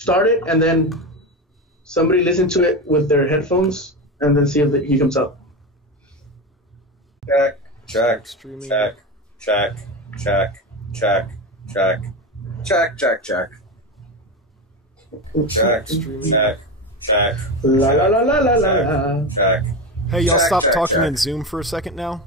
start it and then somebody listen to it with their headphones and then see if he comes up. Check, check, Streaming. check, check, check, check, check, check, check, check. Check, Streaming. check, check. La la la la la la la. Check, Hey, y'all Check, stop check, talking check. in Zoom for a second now.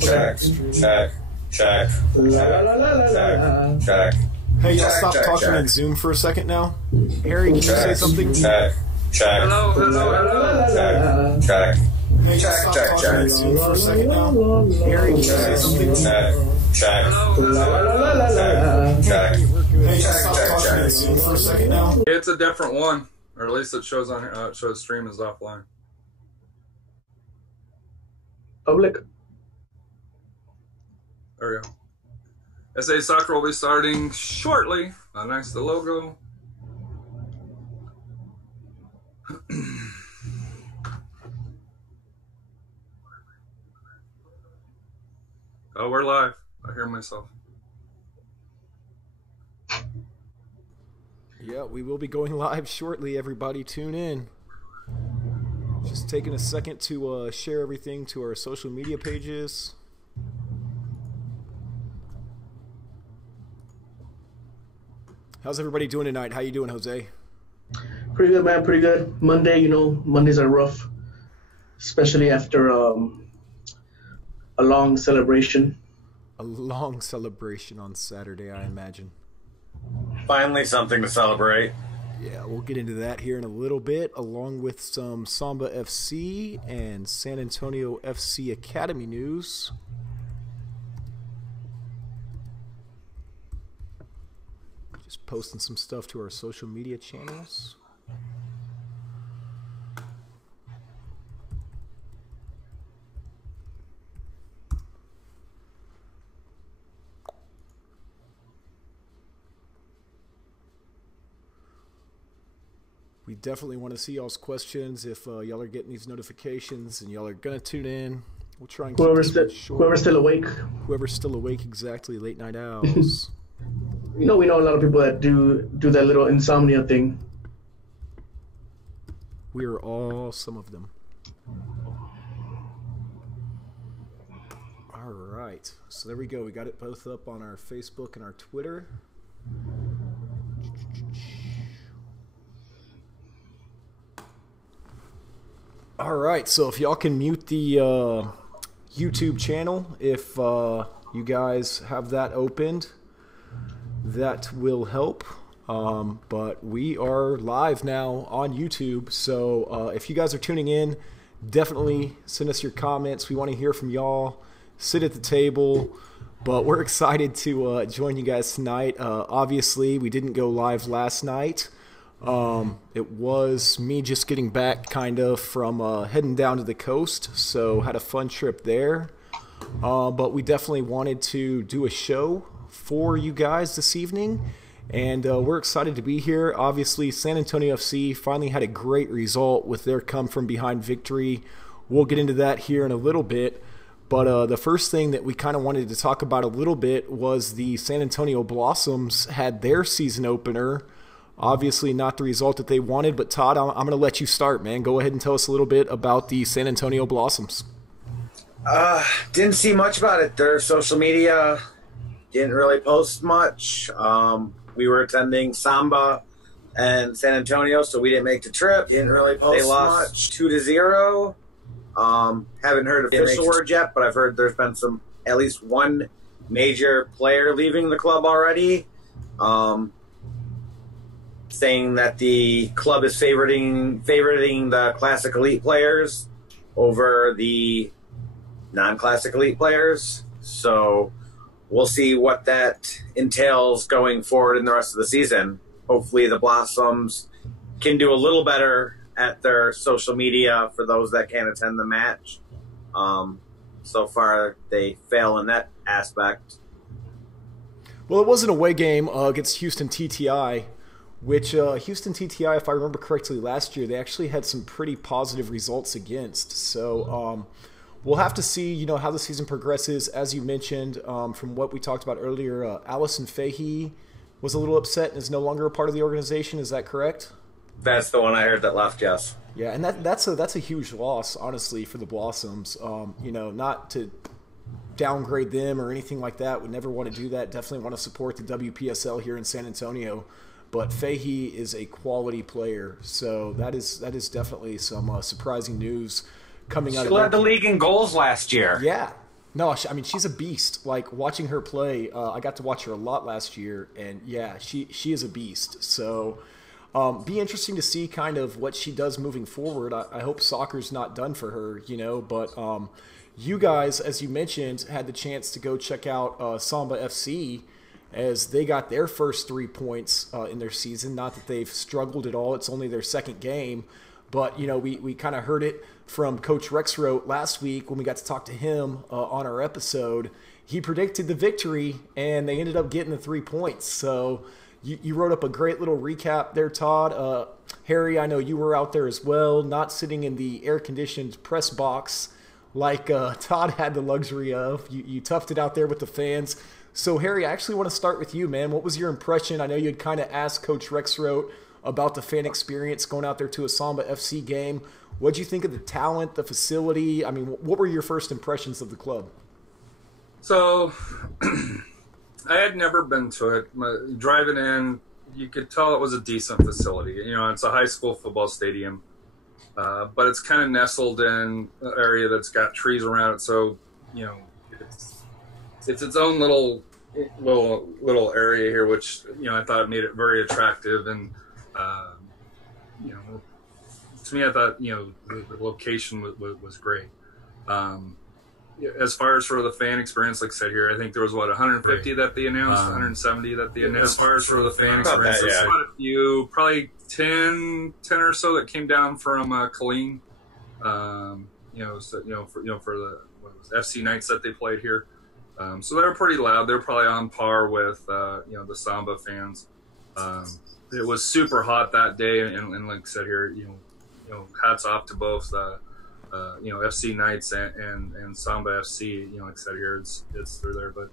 check, check, check. La la la la la la. Check, Hey, y'all Check, stop check, talking check. in Zoom for a second now. Harry, can you say check, something? check, check. Hello, hello, La la la hello. la la. Check, Hey, y'all check, stop check, talking check. in Zoom for a second now. Harry, can you say something? check, check, Hello, La la hello. la la la la. check. Hey, y'all stop check, talking check. in Zoom for a second now. It's a different one, or at least it shows on it shows stream is offline. Public. There we go. SA Soccer will be starting shortly. Nice the logo. Oh, we're live. I hear myself. Yeah, we will be going live shortly. Everybody tune in. Just taking a second to share everything to our social media pages. How's everybody doing tonight? How you doing, Jose? Pretty good, man. Pretty good. Monday, you know, Mondays are rough, especially after a long celebration. A long celebration on Saturday, I imagine. Finally something to celebrate. Yeah, we'll get into that here in a little bit, along with some Samba FC and San Antonio FC Academy news. Just posting some stuff to our social media channels. We definitely want to see y'all's questions. If y'all are getting these notifications and y'all are going to tune in, we'll try and keep Whoever's this one short. whoever's still awake. Whoever's still awake, exactly, late night owls. You know, we know a lot of people that do that little insomnia thing. We are all some of them. All right, so there we go. We got it both up on our Facebook and our Twitter. All right, so if y'all can mute the YouTube channel, if you guys have that opened, that will help. But we are live now on YouTube, so if you guys are tuning in, definitely send us your comments. We want to hear from y'all. Sit at the table. But we're excited to join you guys tonight. Obviously, we didn't go live last night. It was me just getting back kind of from heading down to the coast, so had a fun trip there. But we definitely wanted to do a show for you guys this evening, and we're excited to be here. Obviously, San Antonio FC finally had a great result with their come-from-behind victory. We'll get into that here in a little bit. But the first thing that we kind of wanted to talk about a little bit was the San Antonio Blossoms had their season opener. Obviously not the result that they wanted, but Todd, I'm going to let you start, man. Go ahead and tell us a little bit about the San Antonio Blossoms. Didn't see much about it. Their social media didn't really post much. We were attending Samba and San Antonio, so we didn't make the trip. Didn't really post much. 2-0. Haven't heard the official word yet, but I've heard there's been at least one major player leaving the club already. Saying that the club is favoriting the Classic Elite players over the non-Classic Elite players. So we'll see what that entails going forward in the rest of the season. Hopefully the Blossoms can do a little better at their social media for those that can't attend the match. So far, they fail in that aspect. Well, it was an away game against Houston TTI, which Houston TTI, if I remember correctly, last year, they actually had some pretty positive results against. So we'll have to see, you know, how the season progresses. As you mentioned, from what we talked about earlier, Allison Fahey was a little upset and is no longer a part of the organization. Is that correct? That's the one I heard that left. Yes. Yeah, and that's a huge loss, honestly, for the Blossoms. You know, not to downgrade them or anything like that. Would never want to do that. Definitely want to support the WPSL here in San Antonio. But Fahey is a quality player, so that is definitely some surprising news coming out of. She led the league in goals last year. Yeah. No, I mean, she's a beast. Like, watching her play, I got to watch her a lot last year, and yeah, she is a beast. So, be interesting to see kind of what she does moving forward. I hope soccer's not done for her, you know, but you guys, as you mentioned, had the chance to go check out Samba FC as they got their first 3 points in their season. Not that they've struggled at all. It's only their second game. But, you know, we kind of heard it from Coach Rexroth last week when we got to talk to him on our episode. He predicted the victory, and they ended up getting the 3 points. So you wrote up a great little recap there, Todd. Harry, I know you were out there as well, not sitting in the air-conditioned press box like Todd had the luxury of. You toughed it out there with the fans. So, Harry, I actually want to start with you, man. What was your impression? I know you had kind of asked Coach Rexroth about the fan experience going out there to a Samba FC game. What did you think of the talent, the facility? I mean, what were your first impressions of the club? So, I had never been to it. Driving in, you could tell it was a decent facility. You know, it's a high school football stadium, but it's kind of nestled in an area that's got trees around it. So, you know, it's its own little area here, which, you know, I thought made it very attractive. And you know, to me, I thought, you know, the location was great. As far as for the fan experience, like I said here, I think there was 150 that they announced, 170 that they announced. As far as for the fan experience, there's quite a few, probably 10 or so that came down from Killeen. You know, so, for the FC nights that they played here. So they were pretty loud. They're probably on par with you know, the Samba fans. It was super hot that day, and like I said here, you know, hats off to both you know, FC Knights and Samba FC. You know, like I said here, it's through there. But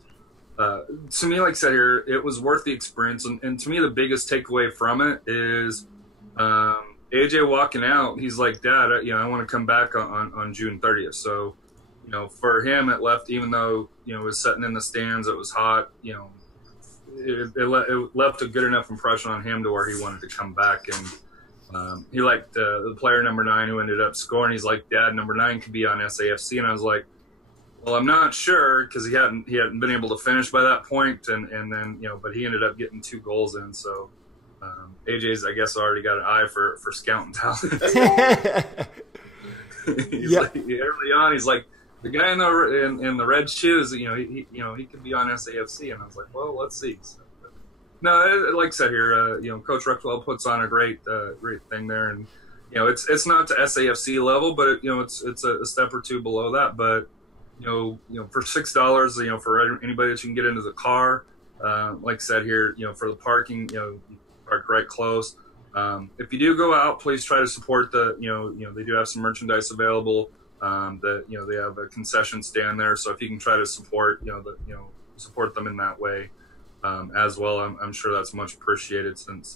to me, like I said here, it was worth the experience. And to me, the biggest takeaway from it is AJ walking out. He's like, Dad, you know, I want to come back on June 30th. So, you know, for him, it left, even though, you know, it was sitting in the stands, it was hot, you know, it left a good enough impression on him to where he wanted to come back. And he liked the player number 9 who ended up scoring. He's like, Dad, number 9 could be on SAFC. And I was like, well, I'm not sure, because he hadn't been able to finish by that point. And then, you know, but he ended up getting 2 goals in. So AJ's, I guess, already got an eye for scouting talent. Like, early on, he's like, the guy in the red shoes, you know, he could be on SAFC. And I was like, well, let's see. So, no, like I said here, you know, Coach Rexroth puts on a great thing there, and you know, it's not to SAFC level, but you know, it's a step or two below that. But you know, for $6, you know, for anybody that you can get into the car, like I said here, you know, for the parking, you know, you park right close. If you do go out, please try to support you know, they do have some merchandise available. That, you know, they have a concession stand there, so if you can try to support, support them in that way as well, I'm sure that's much appreciated, since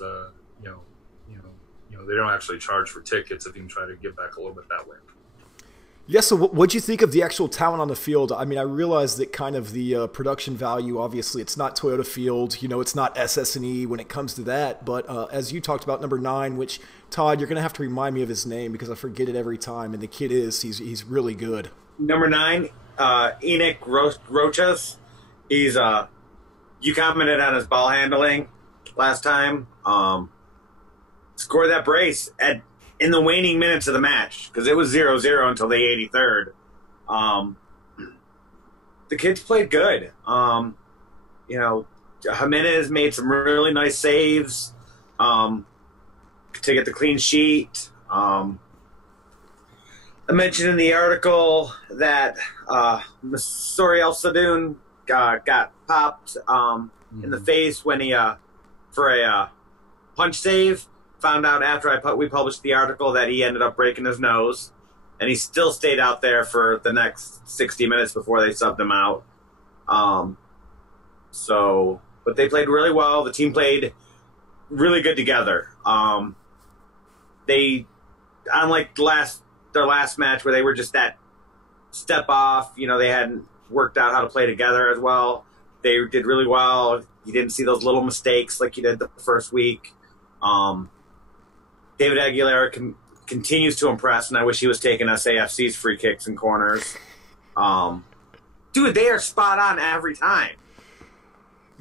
you know they don't actually charge for tickets. If you can try to give back a little bit that way. Yeah, so what'd you think of the actual talent on the field? I mean, I realize that kind of the production value, obviously, it's not Toyota Field, you know, it's not SS&E when it comes to that. But as you talked about, number 9, which, Todd, you're going to have to remind me of his name because I forget it every time. And the kid he's really good. Number 9, Enoch Rochas. He's, you commented on his ball handling last time. Scored that brace in the waning minutes of the match, because it was 0-0 until the 83rd. The kids played good. You know, Jimenez made some really nice saves to get the clean sheet. I mentioned in the article that Soriel Sadoun got popped in the face when he for a punch save. Found out after we published the article that he ended up breaking his nose, and he still stayed out there for the next 60 minutes before they subbed him out. So but they played really well. The team played really good together. They, unlike their last match where they were just that step off, they hadn't worked out how to play together as well. They did really well. You didn't see those little mistakes like you did the first week. David Aguilera continues to impress, and I wish he was taking SAFC's free kicks and corners. Dude, they are spot on every time.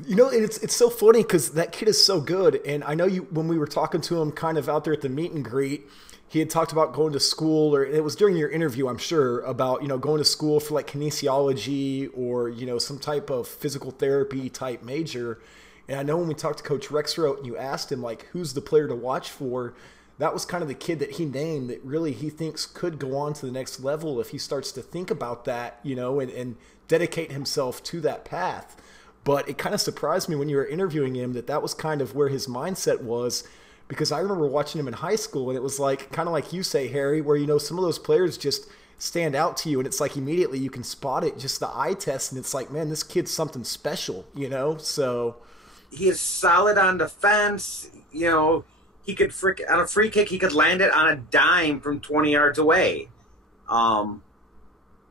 It's so funny because that kid is so good. And I know when we were talking to him kind of out there at the meet and greet, he had talked about going to school, or it was during your interview, I'm sure, about, going to school for like kinesiology or, some type of physical therapy type major. And I know when we talked to Coach Rexroth and you asked him, like, who's the player to watch for, that was kind of the kid that he named that really he thinks could go on to the next level if he starts to think about that, and dedicate himself to that path. But it kind of surprised me when you were interviewing him that was kind of where his mindset was, because I remember watching him in high school, and it was like kind of like you say, Harry, where some of those players just stand out to you, and it's like immediately you can spot it, just the eye test, and it's like, man, this kid's something special, So he is solid on defense. He could on a free kick, he could land it on a dime from 20 yards away, and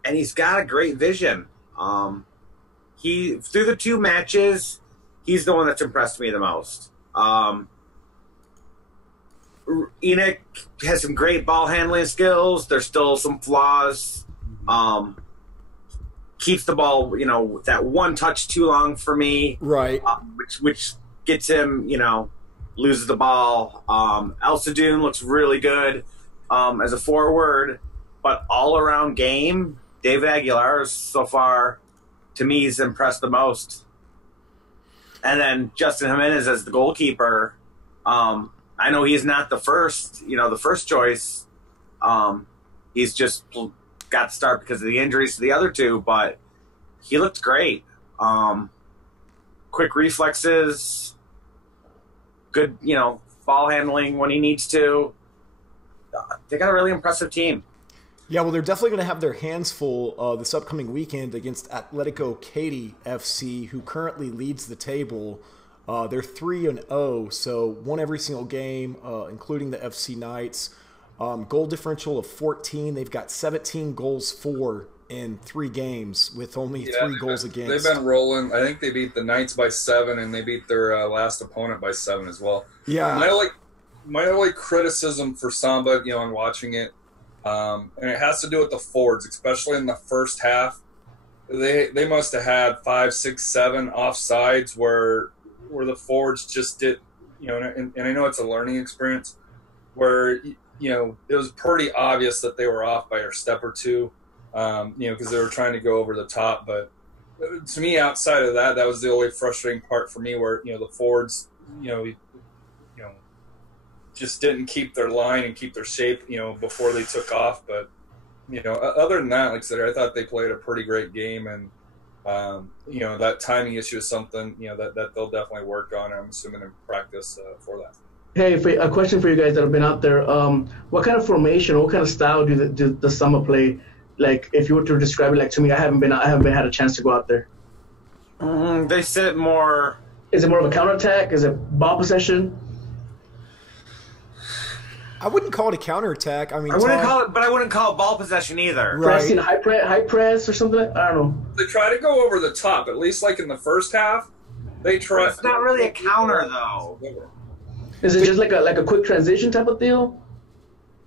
he's got a great vision. Through the 2 matches, he's the one that's impressed me the most. Enoch has some great ball handling skills. There's still some flaws. Keeps the ball, that one touch too long for me. Right. Which gets him, loses the ball. El Sadoun looks really good as a forward, but all around game, David Aguilar so far, to me, he's impressed the most. And then Justin Jimenez as the goalkeeper. I know he's not the first choice. He's just got to start because of the injuries to the other 2, but he looked great. Quick reflexes, good, ball handling when he needs to. They got a really impressive team. Yeah, well, they're definitely going to have their hands full this upcoming weekend against Atletico Katy FC, who currently leads the table. They're 3-0, so won every single game, including the FC Knights. Goal differential of 14. They've got 17 goals for in 3 games with only 3 goals against. They've been rolling. I think they beat the Knights by 7, and they beat their last opponent by 7 as well. Yeah. My only criticism for Samba, on watching it, and it has to do with the forwards, especially in the first half. They must have had 5, 6, 7 offsides where the forwards just did, and I know it's a learning experience where, it was pretty obvious that they were off by a step or 2, because they were trying to go over the top. But to me, outside of that, that was the only frustrating part for me where, the forwards, just didn't keep their line and keep their shape, before they took off. But, other than that, like I said, I thought they played a pretty great game, and that timing issue is something, that they'll definitely work on, I'm assuming, in practice for that. Hey, a question for you guys that have been out there. What kind of formation, what kind of style do the Samba play? Like, if you were to describe it, like, to me, I haven't had a chance to go out there. They sit more. Is it more of a counterattack? Is it ball possession? I wouldn't call it a counterattack. I mean, I wouldn't call it ball possession either. Right. Pressing, high press or something? I don't know. They try to go over the top, at least like in the first half. They try. It's not really a counter, though. Is it just like a quick transition type of deal?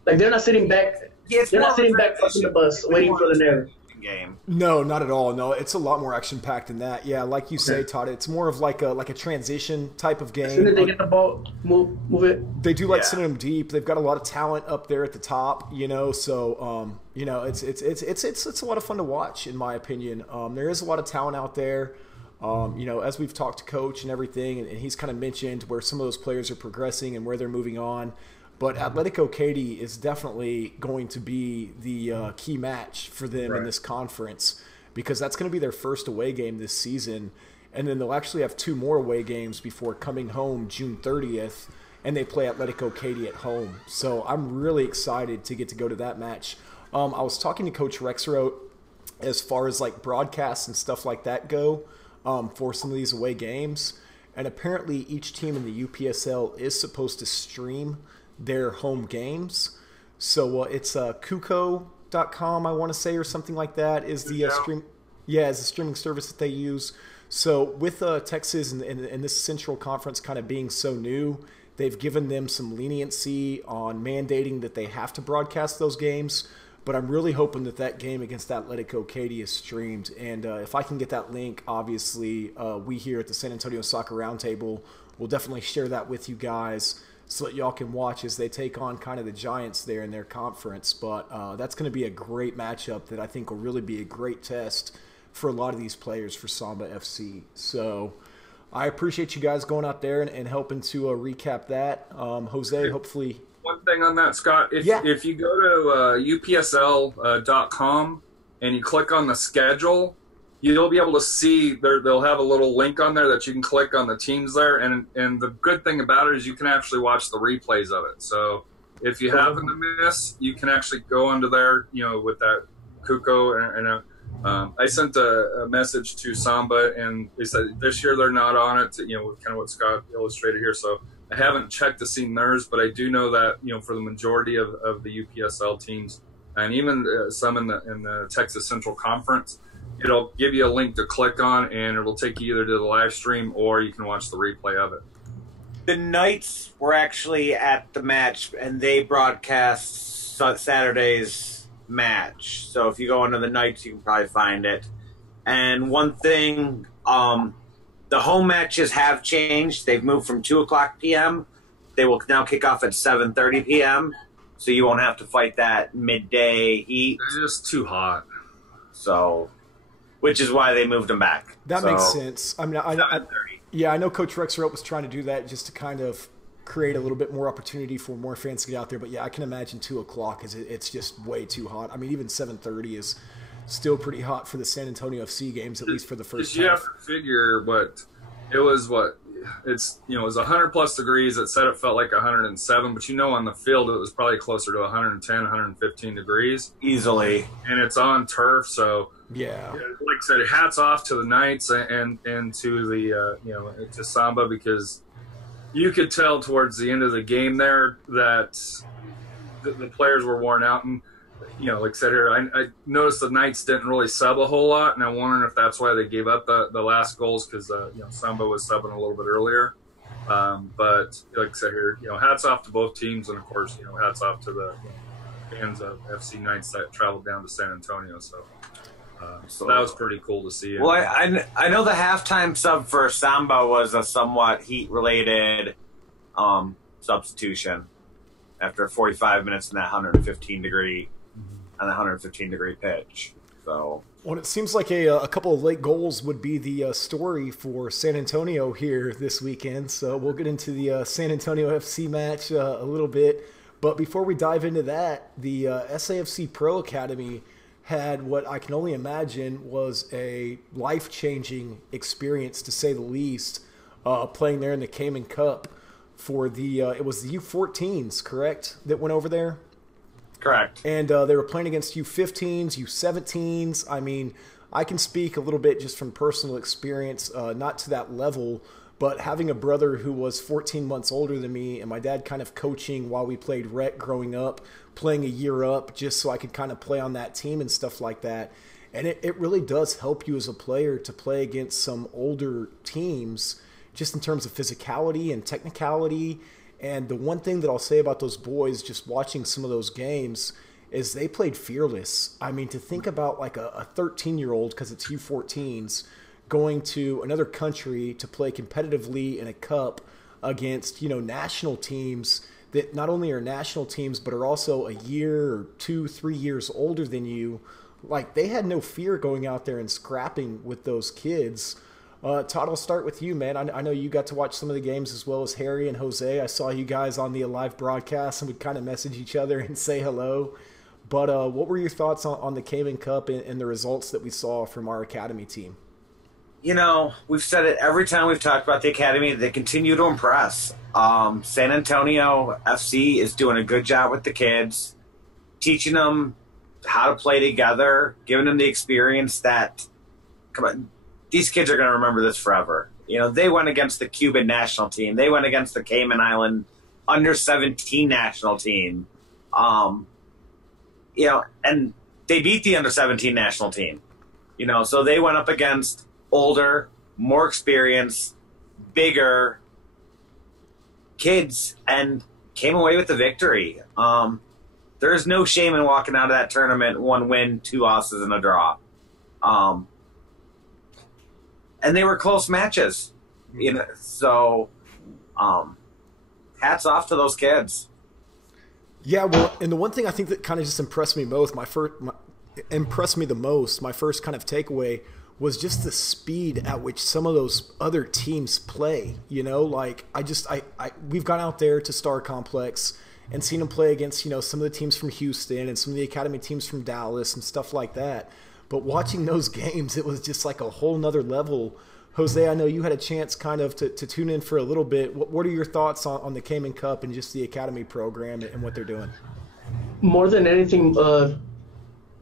Like, they're not sitting back. Yeah, they're not sitting back fucking the bus waiting for the narrative. Game. No, not at all. No, it's a lot more action packed than that. Yeah, like you say, Todd, it's more of like a transition type of game. As soon as they get the ball, move it. They do like sending them deep. They've got a lot of talent up there at the top, so it's a lot of fun to watch, in my opinion. There is a lot of talent out there. As we've talked to Coach and everything, and he's kind of mentioned where some of those players are progressing and where they're moving on. But Atletico Katy is definitely going to be the key match for them in this conference, because that's going to be their first away game this season. And then they'll actually have 2 more away games before coming home June 30th, and they play Atletico Katy at home. So I'm really excited to get to go to that match. I was talking to Coach Rexroth as far as like broadcasts and stuff like that go for some of these away games. and apparently each team in the UPSL is supposed to stream their home games. So it's Kuko.com, I want to say, or something like that, is the stream. Yeah, is the streaming service that they use. So with Texas and this Central Conference kind of being so new, they've given them some leniency on mandating that they have to broadcast those games. But I'm really hoping that game against Atletico Katy is streamed. And if I can get that link, obviously, we here at the San Antonio Soccer Roundtable will definitely share that with you guys so that y'all can watch as they take on kind of the Giants there in their conference. But that's going to be a great matchup that I think will really be a great test for a lot of these players for Samba FC. So I appreciate you guys going out there and helping to recap that. Jose, hopefully... One thing on that, Scott, if you go to upsl.com and you click on the schedule, you'll be able to see they'll have a little link on there that you can click on the teams there. And the good thing about it is you can actually watch the replays of it. So if you happen to miss, you can actually go onto there, with that Kuko. And I sent a message to Samba, and they said this year they're not on it, kind of what Scott illustrated here. So I haven't checked to see theirs, but I do know that, for the majority of the UPSL teams, and even some in the Texas Central Conference, it'll give you a link to click on, and it'll take you either to the live stream or you can watch the replay of it. The Knights were actually at the match, and they broadcast Saturday's match. So if you go into the Knights, you can probably find it. And one thing... the home matches have changed. They've moved from 2 o'clock p.m. They will now kick off at 7:30 p.m., so you won't have to fight that midday heat. They're just too hot. So, which is why they moved them back. That makes sense. I mean, I know Coach Rexroth was trying to do that just to kind of create a little bit more opportunity for more fans to get out there. But, yeah, I can imagine 2 o'clock it's just way too hot. I mean, even 7:30 is still pretty hot for the San Antonio FC games, at least for the first half. You have to figure it was 100+ degrees. It said it felt like 107, but on the field it was probably closer to 110, 115 degrees. Easily. And it's on turf, so yeah. Like I said, hats off to the Knights and to the to Samba, because you could tell towards the end of the game there that the players were worn out. And like I said here, I noticed the Knights didn't really sub a whole lot, and I'm wondering if that's why they gave up the last goals, because Samba was subbing a little bit earlier. But like I said here, hats off to both teams, and of course, hats off to the fans of FC Knights that traveled down to San Antonio. So that was pretty cool to see. Well, I know the halftime sub for Samba was a somewhat heat-related substitution after 45 minutes in that 115-degree. On a 115-degree pitch. So, well, it seems like a couple of late goals would be the story for San Antonio here this weekend. So we'll get into the San Antonio FC match a little bit. But before we dive into that, the SAFC Pro Academy had what I can only imagine was a life-changing experience, to say the least, playing there in the Cayman Cup for it was the U14s, correct, that went over there? Correct. And they were playing against U15s, U17s. I mean, I can speak a little bit just from personal experience, not to that level, but having a brother who was 14 months older than me, and my dad kind of coaching while we played rec growing up, playing a year up just so I could kind of play on that team and stuff like that. And it really does help you as a player to play against some older teams just in terms of physicality and technicality. And the one thing that I'll say about those boys, just watching some of those games, is they played fearless. I mean, to think about like a 13-year-old, because it's U14s, going to another country to play competitively in a cup against, national teams that not only are national teams, but are also a year or 2-3 years older than you. Like, they had no fear going out there and scrapping with those kids. Todd, I'll start with you, man. I know you got to watch some of the games as well as Harry and Jose. I saw you guys on the live broadcast and would kind of message each other and say hello. But what were your thoughts on the Cayman Cup and the results that we saw from our academy team? We've said it every time we've talked about the academy. They continue to impress. San Antonio FC is doing a good job with the kids, teaching them how to play together, giving them the experience that, come on, these kids are going to remember this forever. You know, they went against the Cuban national team. They went against the Cayman Island under-17 national team. You know, and they beat the under-17 national team. You know, so they went up against older, more experienced, bigger kids and came away with the victory. There's no shame in walking out of that tournament 1 win, 2 losses, and a draw. And they were close matches. You know, so hats off to those kids. Yeah, well, and the one thing I think that kind of just impressed me most, my first kind of takeaway was just the speed at which some of those other teams play. You know, like we've gone out there to Star Complex and seen them play against, you know, some of the teams from Houston and some of the academy teams from Dallas and stuff like that. But watching those games, it was just like a whole nother level. Jose, I know you had a chance kind of to tune in for a little bit. What are your thoughts on the Cayman Cup and just the academy program and what they're doing? More than anything,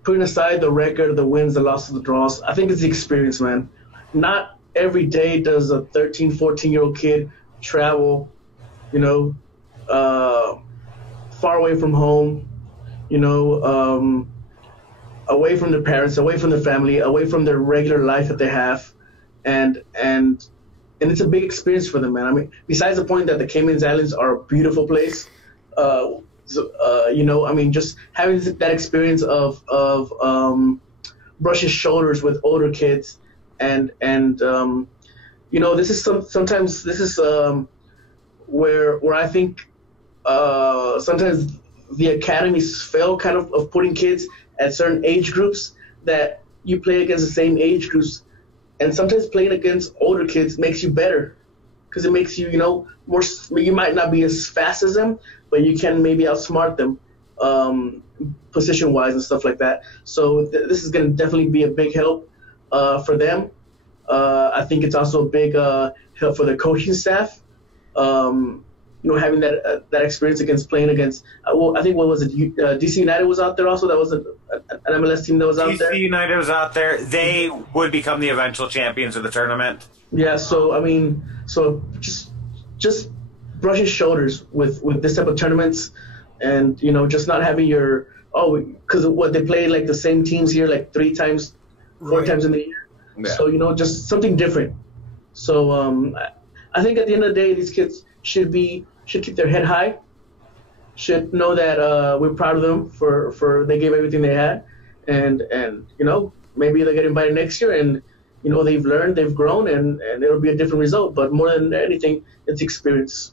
putting aside the record, the wins, the losses, the draws, I think it's the experience, man. Not every day does a 13, 14-year-old kid travel, you know, far away from home, you know, away from their parents, away from their family, away from their regular life that they have. And it's a big experience for them, man. I mean, besides the point that the Cayman Islands are a beautiful place, you know, I mean, just having that experience of brushing shoulders with older kids, and you know, this is sometimes this is where I think sometimes the academies fail kind of putting kids at certain age groups, that you play against the same age groups. And sometimes playing against older kids makes you better, because it makes you, you know, more. You might not be as fast as them, but you can maybe outsmart them, position-wise and stuff like that. So this is going to definitely be a big help for them. I think it's also a big help for the coaching staff. You know, having that experience playing against. Well, I think what was it? DC United was out there also. That was an MLS team that was out there. DC United was out there. They would become the eventual champions of the tournament. Yeah. So I mean, just brushing shoulders with this type of tournaments, and you know, just not having your because what they play like the same teams here like 3 times, 4 times in the year. Yeah. So you know, just something different. So I think at the end of the day, these kids should keep their head high, should know that we're proud of them for they gave everything they had, and you know, maybe they'll get invited next year, and you know, they've learned, they've grown, and it'll be a different result. But more than anything, it's experience.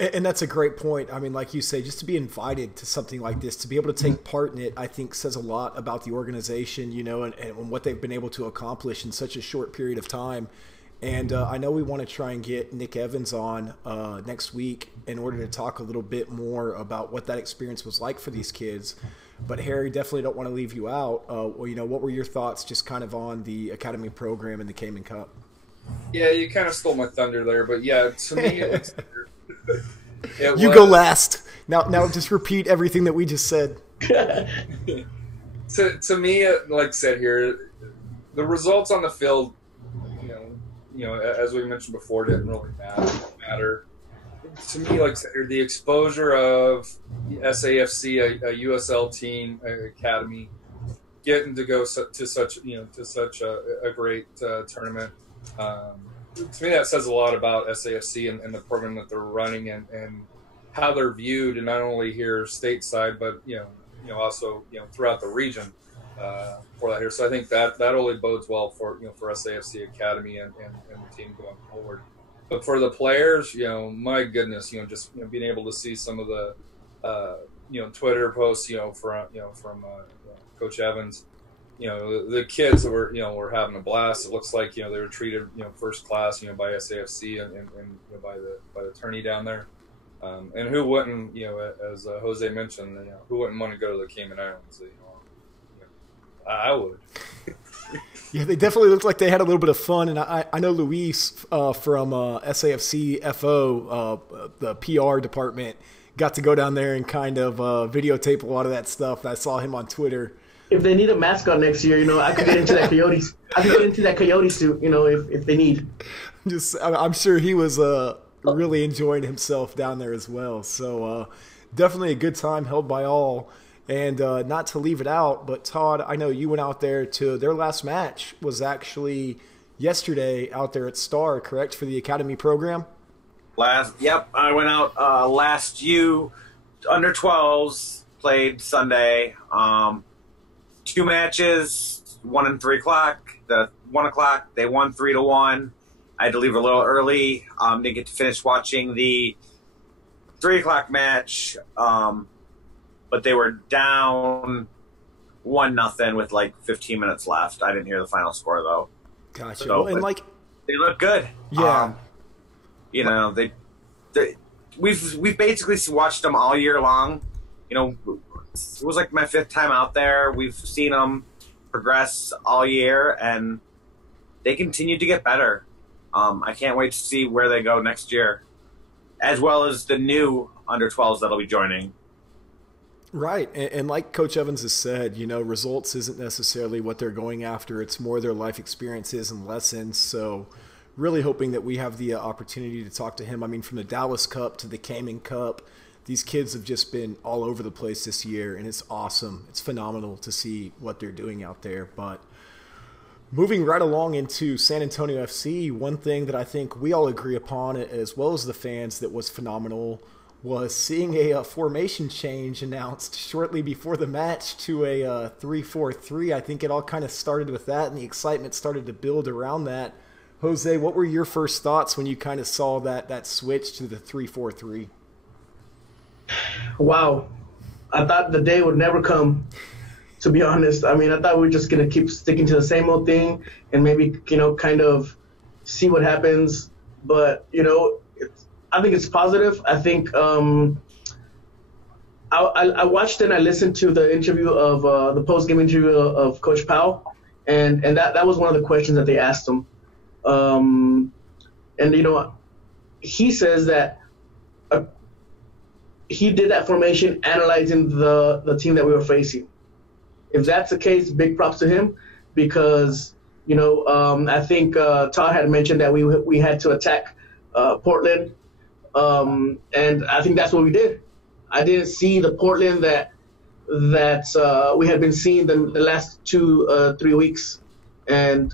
And that's a great point. I mean, like you say, just to be invited to something like this, to be able to take part in it, I think says a lot about the organization, you know, and what they've been able to accomplish in such a short period of time. And I know we want to try and get Nick Evans on next week in order to talk a little bit more about what that experience was like for these kids. But Harry, definitely don't want to leave you out. Well, you know, what were your thoughts just kind of on the academy program and the Cayman Cup? Yeah, you kind of stole my thunder there, but yeah, to me, you go last. Now just repeat everything that we just said. To me, like I said here, the results on the field, you know, as we mentioned before, didn't really matter. To me, like the exposure of the SAFC, a USL team, academy, getting to go to such a great tournament. To me, that says a lot about SAFC and the program that they're running and how they're viewed, and not only here stateside, but also throughout the region. For that here, so I think that only bodes well for for SAFC Academy and the team going forward. But for the players, my goodness, just being able to see some of the Twitter posts, from Coach Evans, the kids were having a blast. It looks like they were treated first class by SAFC and by the attorney down there. And who wouldn't, as Jose mentioned, who wouldn't want to go to the Cayman Islands? I would. Yeah, they definitely looked like they had a little bit of fun, and I know Luis from SAFC FO, the PR department, got to go down there and kind of videotape a lot of that stuff. I saw him on Twitter if they need a mascot next year, I could get into that Coyotes. I could get into that Coyote suit, if they need. I'm sure he was really enjoying himself down there as well. So definitely a good time held by all. And not to leave it out, but Todd, I know you went out there to their last match was actually yesterday out there at Star, correct, for the Academy program? Yep, I went out last under 12s, played Sunday. 2 matches, 1 and 3 o'clock. The 1 o'clock, they won 3-1. I had to leave a little early. Didn't get to finish watching the 3 o'clock match. But they were down 1-0 with like 15 minutes left. I didn't hear the final score though. Gotcha. So, and they look good. Yeah. We've basically watched them all year long. It was like my 5th time out there. We've seen them progress all year, and they continue to get better. I can't wait to see where they go next year, as well as the new under 12s that'll be joining. Right. And like Coach Evans has said, results isn't necessarily what they're going after. It's more their life experiences and lessons. So really hoping that we have the opportunity to talk to him. I mean, from the Dallas Cup to the Cayman Cup, these kids have just been all over the place this year, and it's awesome. It's phenomenal to see what they're doing out there. But moving right along into San Antonio FC, one thing that I think we all agree upon, as well as the fans, that was phenomenal was seeing a formation change announced shortly before the match to a 3-4-3. I think it all kind of started with that, and the excitement started to build around that. Jose, what were your first thoughts when you kind of saw that switch to the 3-4-3? Wow. I thought the day would never come, to be honest. I mean, I thought we were just going to keep sticking to the same old thing and maybe, kind of see what happens. But, I think it's positive. I think I watched and I listened to the interview of the post-game interview of Coach Powell, and that was one of the questions that they asked him. He says that he did that formation analyzing the team that we were facing. If that's the case, big props to him, because I think Todd had mentioned that we had to attack Portland. And I think that's what we did. I didn't see the Portland that we had been seeing the last 2-3 weeks, and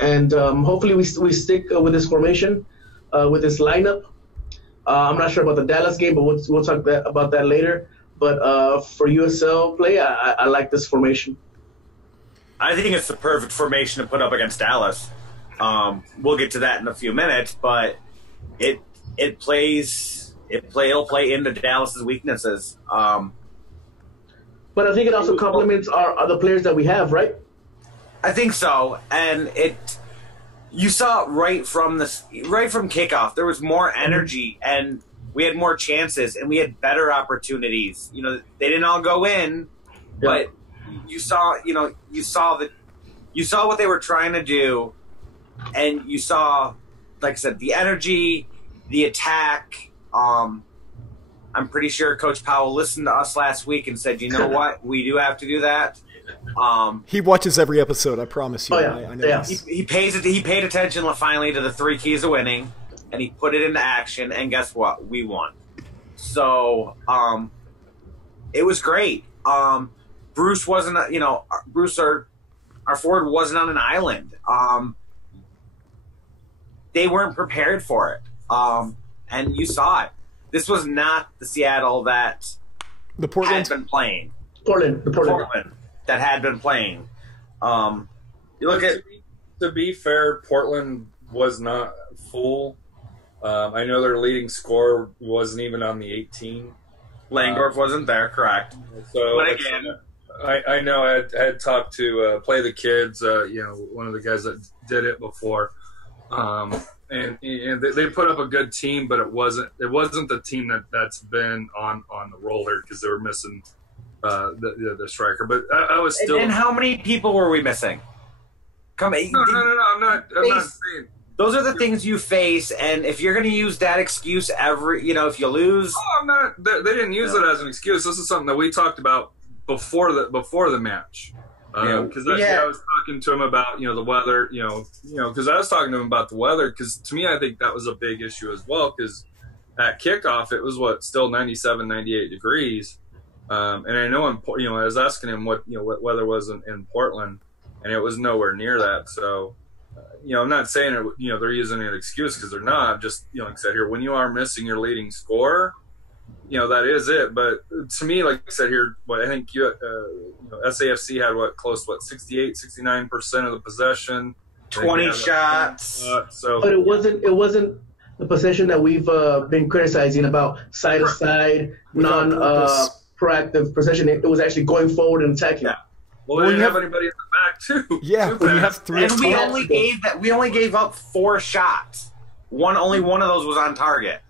hopefully we stick with this formation, with this lineup. I'm not sure about the Dallas game, but we'll talk about that later. But for USL play, I like this formation. I think it's the perfect formation to put up against Dallas. We'll get to that in a few minutes, but it'll play into Dallas's weaknesses. But I think it also complements our other players that we have, right? I think so, and you saw right from kickoff, there was more energy, and we had more chances, and we had better opportunities. They didn't all go in, but you saw what they were trying to do, and you saw, like I said, the energy, the attack. I'm pretty sure Coach Powell listened to us last week and said, you know what, we do have to do that. He watches every episode, I promise you. Oh, yeah. I know. Yeah. He paid attention finally to the 3 keys of winning, and he put it into action, and guess what? We won. So it was great. Bruce wasn't, Bruce, our forward, wasn't on an island. They weren't prepared for it. And you saw it. This was not the Seattle that had been playing. Portland that had been playing. You look at. To be fair, Portland was not full. I know their leading scorer wasn't even on the 18. Langdorf wasn't there, correct? So, but again, I know I had talked to Play the Kids, one of the guys that did it before. And they put up a good team, but it wasn't the team that's been on the roller, because they were missing the striker. But I was still. And how many people were we missing? No. I'm not saying. Those are the things you face, and if you're going to use that excuse if you lose. Oh, I'm not. They didn't use it as an excuse. This is something that we talked about before the match. Because I was talking to him about the weather, because I was talking to him about the weather, because to me I think that was a big issue as well, because at kickoff it was still 97, 98 degrees, and I know I was asking him what weather was in Portland, and it was nowhere near that. So I'm not saying they're using an excuse, because they're not. Just like I said here, when you are missing your leading scorer, that is it. But to me, like I said here, I think SAFC had close 68, 69% of the possession, 20 shots. But it wasn't the possession that we've been criticizing about side to side, proactive possession. It was actually going forward and attacking. Yeah. Well, they didn't have anybody in the back too. Yeah, when you have three. And we only gave up 4 shots. Only one of those was on target.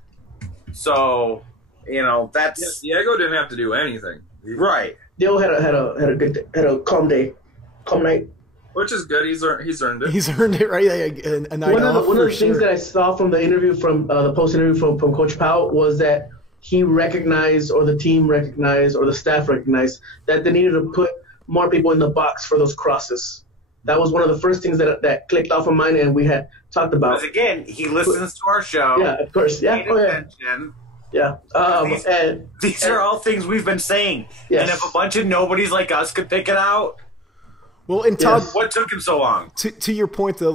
So, that's Diego didn't have to do anything. Right. Diego had a calm night. Which is good. He's earned it. He's earned it, right? A night off. One of the things that I saw from the interview, from the post interview from Coach Powell, was that he recognized, or the team recognized, or the staff recognized, that they needed to put more people in the box for those crosses. That was one of the first things that clicked off of mine, and we had talked about. Because again, he listens to our show. Yeah, of course. Yeah. Attention. Yeah. These are all things we've been saying. Yes. And if a bunch of nobodies like us could pick it out, well, and Todd, what took him so long? To your point, though,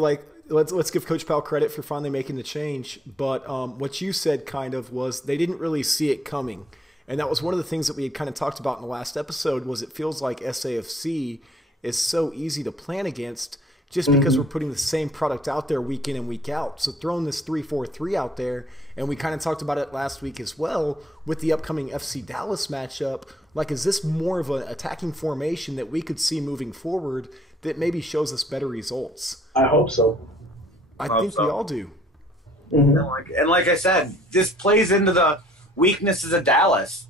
let's give Coach Powell credit for finally making the change. But what you said kind of was they didn't really see it coming. And that was one of the things that we had kind of talked about in the last episode, was it feels like SAFC is so easy to plan against just because we're putting the same product out there week in and week out. So throwing this 3-4-3 out there, and we kind of talked about it last week as well with the upcoming FC Dallas matchup, is this more of an attacking formation that we could see moving forward that maybe shows us better results? I hope so. I think we all do. Mm-hmm. And like I said, this plays into the weaknesses of Dallas.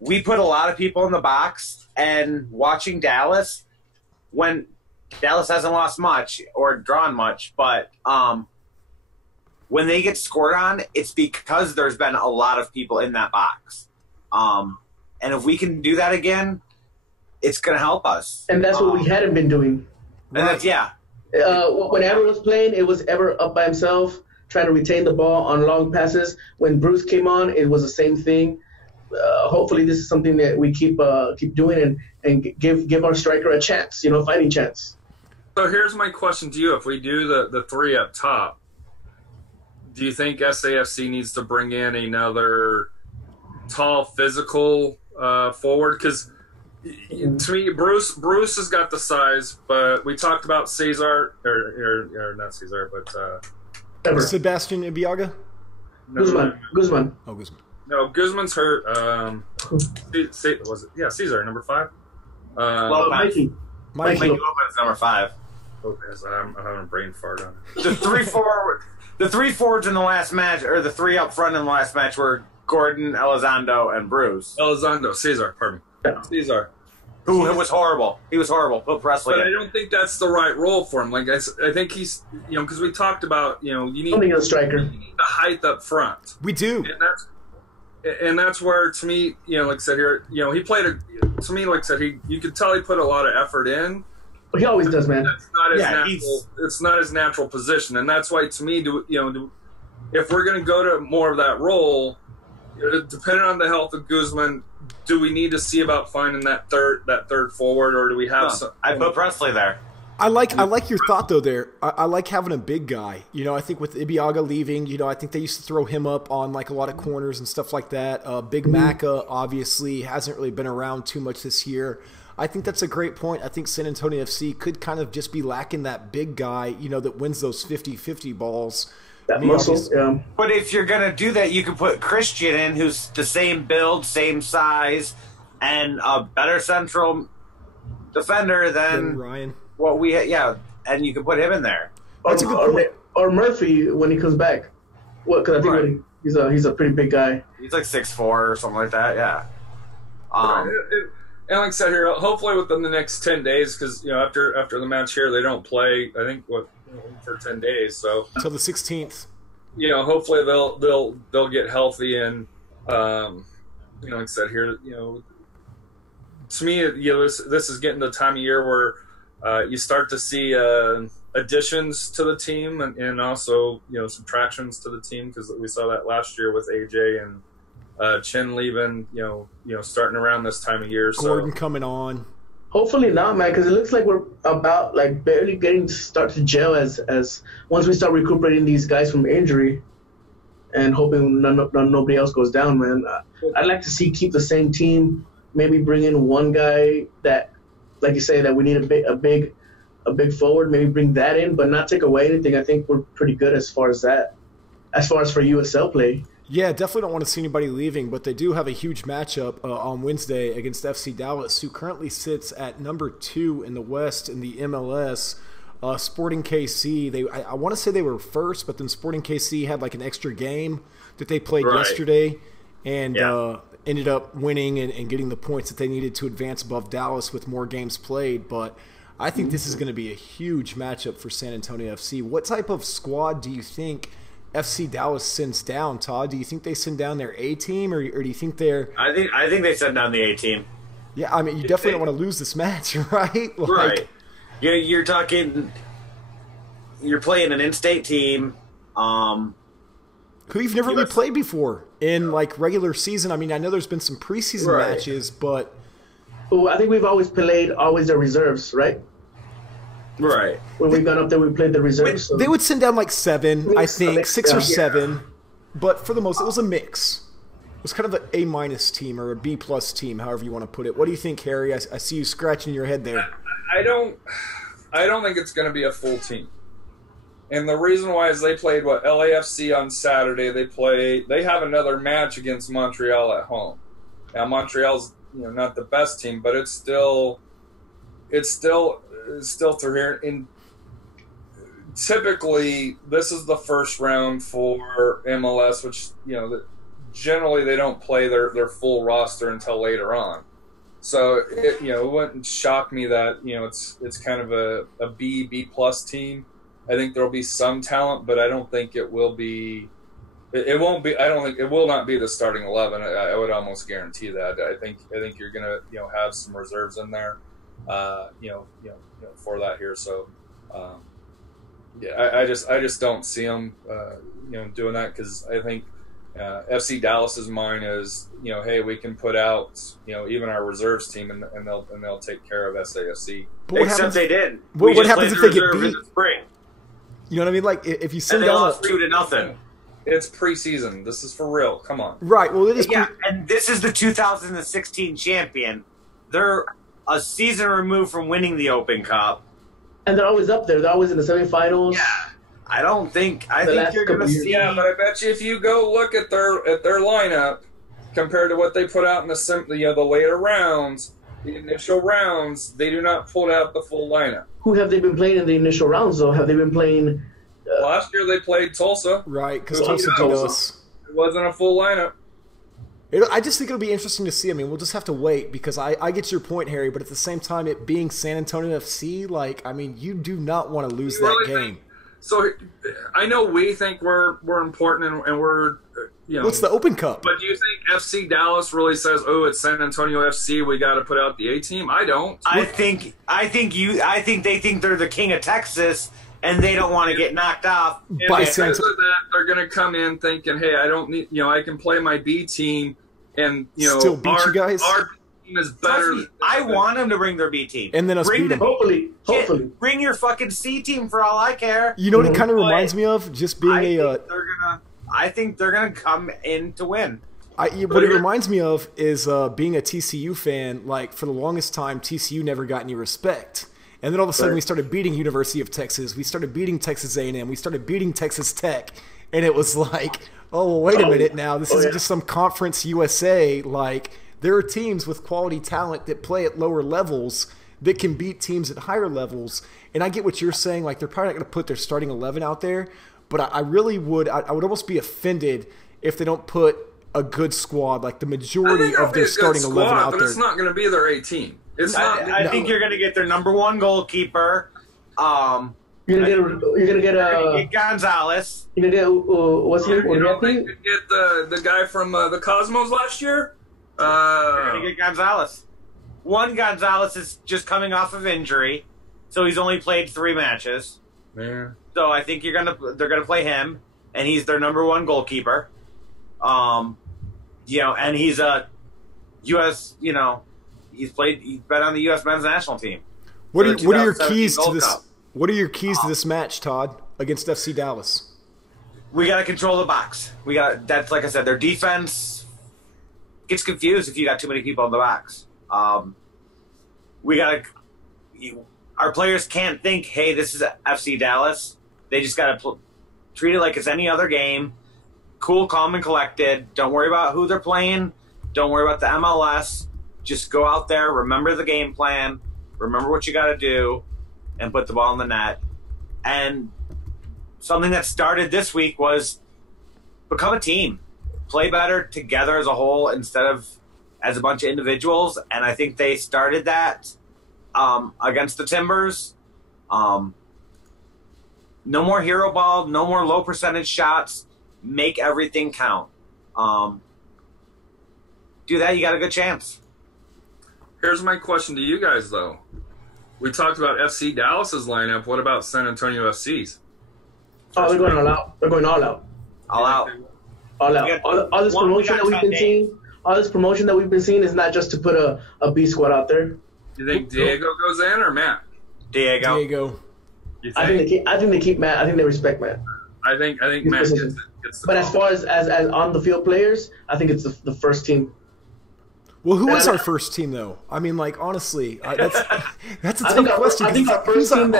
We put a lot of people in the box, and watching Dallas, when Dallas hasn't lost much or drawn much, but when they get scored on, it's because there's been a lot of people in that box. And if we can do that again, it's going to help us. And that's what we hadn't been doing. And that's, when Ever was playing, it was Ever up by himself, trying to retain the ball on long passes. When Bruce came on, it was the same thing. Hopefully this is something that we keep doing and give our striker a chance, fighting chance. So here's my question to you. If we do the 3 up top, do you think SAFC needs to bring in another tall, physical forward? Because to me, Bruce has got the size, but we talked about Cesar, or not Cesar, but Sebastian Ibiaga? No, Guzman. Oh, Guzman. No, Guzman's hurt. Was it? Yeah, Cesar, number 5. Mikey. Mikey Lopez, number 5. Lopez. I'm having a brain fart on it. The 3 forwards in the last match, or the 3 up front in the last match, were Gordon, Elizondo, and Bruce. Cesar, pardon me. Cesar. Who was horrible. He was horrible. Put Presley But I don't think that's the right role for him. Like I think he's, because we talked about, you need a striker. You need the height up front. We do. And that's where, to me, like I said here, he played to me, like I said, you could tell he put a lot of effort in. Well, he always does, man. That's not his natural. It's not his natural position, and that's why, to me, if we're going to go to more of that role, depending on the health of Guzman, do we need to see about finding that third forward, or do we have some? I put Presley there. I like your thought though there. I like having a big guy. I think with Ibiaga leaving, I think they used to throw him up on a lot of corners and stuff like that. Big Maca obviously hasn't really been around too much this year. I think that's a great point. I think San Antonio FC could kind of just be lacking that big guy, that wins those 50-50 balls. That muscle, yeah. But if you're going to do that, you can put Christian in, who's the same build, same size, and a better central defender than Ryan. What we and you can put him in there. That's a good point. Or Murphy when he comes back. Because I think he's a pretty big guy. He's like 6'4" or something like that. Yeah. And like I said here, hopefully within the next 10 days, because after the match here, they don't play. I think for 10 days. So until the 16th. Hopefully they'll get healthy and like I said here, to me, this is getting the time of year where you start to see additions to the team and also subtractions to the team, because we saw that last year with AJ and Chin leaving. Starting around this time of year. Gordon coming on. Hopefully not, man, because it looks like we're about barely getting to start to gel as once we start recuperating these guys from injury, and hoping nobody else goes down, man. I'd like to keep the same team. Maybe bring in one guy that, like you say, that we need a big forward. Maybe bring that in, but not take away anything. I think we're pretty good as far as that. As far as for USL play. Yeah, definitely don't want to see anybody leaving, but they do have a huge matchup on Wednesday against FC Dallas, who currently sits at number 2 in the West in the MLS. Sporting KC, I want to say they were first, but then Sporting KC had an extra game that they played yesterday, and ended up winning and getting the points that they needed to advance above Dallas with more games played. But I think this is going to be a huge matchup for San Antonio FC. What type of squad do you think FC Dallas sends down, Todd? Do you think they send down their A team, or do you think they're? I think they send down the A team. Yeah, I mean, you definitely don't want to lose this match, right? Right. You're talking. You're playing an in-state team, who you've never really played before in regular season. I mean, I know there's been some preseason matches, but I think we've always played the reserves, right? Right. When we got up there, we played the reserves. So. They would send down 7, I think, 6 or 7. But for the most, it was a mix. It was kind of an A- team or a B+ team, however you want to put it. What do you think, Harry? I see you scratching your head there. I don't think it's going to be a full team. And the reason why is they played LAFC on Saturday. They have another match against Montreal at home. Now Montreal's not the best team, but it's still through here. And typically, this is the first round for MLS, which generally they don't play their full roster until later on. So it wouldn't shock me that it's kind of a B+ team. I think there'll be some talent, but I don't think it will be. It won't be. I don't think it will not be the starting 11. I would almost guarantee that. I think you're gonna have some reserves in there. For that here. So, I just don't see them, doing that, because I think FC Dallas's mind is, hey, we can put out, even our reserves team, and they'll take care of SAFC. Except they did. What happens if they get beat? In the spring. You know what I mean? If you send and they down lost 2-0. It's preseason. This is for real. Come on. Right. Well, it is. And this is the 2016 champion. They're a season removed from winning the Open Cup. And they're always up there. They're always in the semifinals. Yeah. I think you're going to see. Yeah, but I bet you if you go look at their lineup compared to what they put out in the later rounds, the initial rounds, they do not pull out the full lineup. Who have they been playing in the initial rounds, though? Have they been playing? Last year they played Tulsa. Right, because Tulsa beat us. It wasn't a full lineup. I just think it'll be interesting to see. I mean, we'll just have to wait, because I get your point, Harry, but at the same time, it being San Antonio FC, you do not want to lose that game. So I know we think we're important and we're What's the Open Cup? But do you think FC Dallas really says, "Oh, it's San Antonio FC. We got to put out the A team"? I don't. I think they think they're the king of Texas, and they don't want to get knocked off. By because of that, they're going to come in thinking, "Hey, I don't need. I can play my B team, and still beat you guys." Our team is better. I want them to bring their B team, and then us beat them. Hopefully, bring your fucking C team for all I care. You know what it kind of reminds me of? Just being I think they're gonna come in to win. What it reminds me of is being a TCU fan. For the longest time, TCU never got any respect, and then all of a sudden we started beating University of Texas, we started beating Texas A&M, we started beating Texas Tech, and it was oh, well, wait a minute now, this isn't just some Conference USA. There are teams with quality talent that play at lower levels that can beat teams at higher levels, and I get what you're saying. They're probably not going to put their starting 11 out there. But I really would. I would almost be offended if they don't put a good squad, the majority of their starting 11 out there. But it's not going to be their A team. I think you're going to get their number 1 goalkeeper. You're gonna get Gonzalez. You're gonna get what's his name? They could get the guy from the Cosmos last year. You're going to get Gonzalez. One, Gonzalez is just coming off of injury, so he's only played 3 matches. Yeah. So I think they're gonna play him, and he's their number 1 goalkeeper. And he's a U.S. He's been on the U.S. men's national team. What are your keys to this? What are your keys to this match, Todd, against FC Dallas? We got to control the box. That's like I said, their defense gets confused if you got too many people in the box. Our players can't think, hey, this is FC Dallas. They just got to treat it like it's any other game. Cool, calm, and collected. Don't worry about who they're playing. Don't worry about the MLS. Just go out there, remember the game plan, remember what you got to do, and put the ball in the net. And something that started this week was become a team. Play better together as a whole instead of as a bunch of individuals. And I think they started that against the Timbers. No more hero ball, no more low percentage shots. Make everything count. Do that, you got a good chance. Here's my question to you guys, though. We talked about FC Dallas's lineup. What about San Antonio FC's? Oh, they're going all out. They're going all out. All out. All out. All this promotion that we've been seeing. All this promotion that we've been seeing is not just to put a B squad out there. Do you think Diego goes in or Matt? Diego. I think they keep Matt. I think they respect Matt. I think Matt gets the But call. as far as on the field players, I think it's the first team. Well, who is our first team, though? I mean, like, honestly, that's a tough question. I think our first team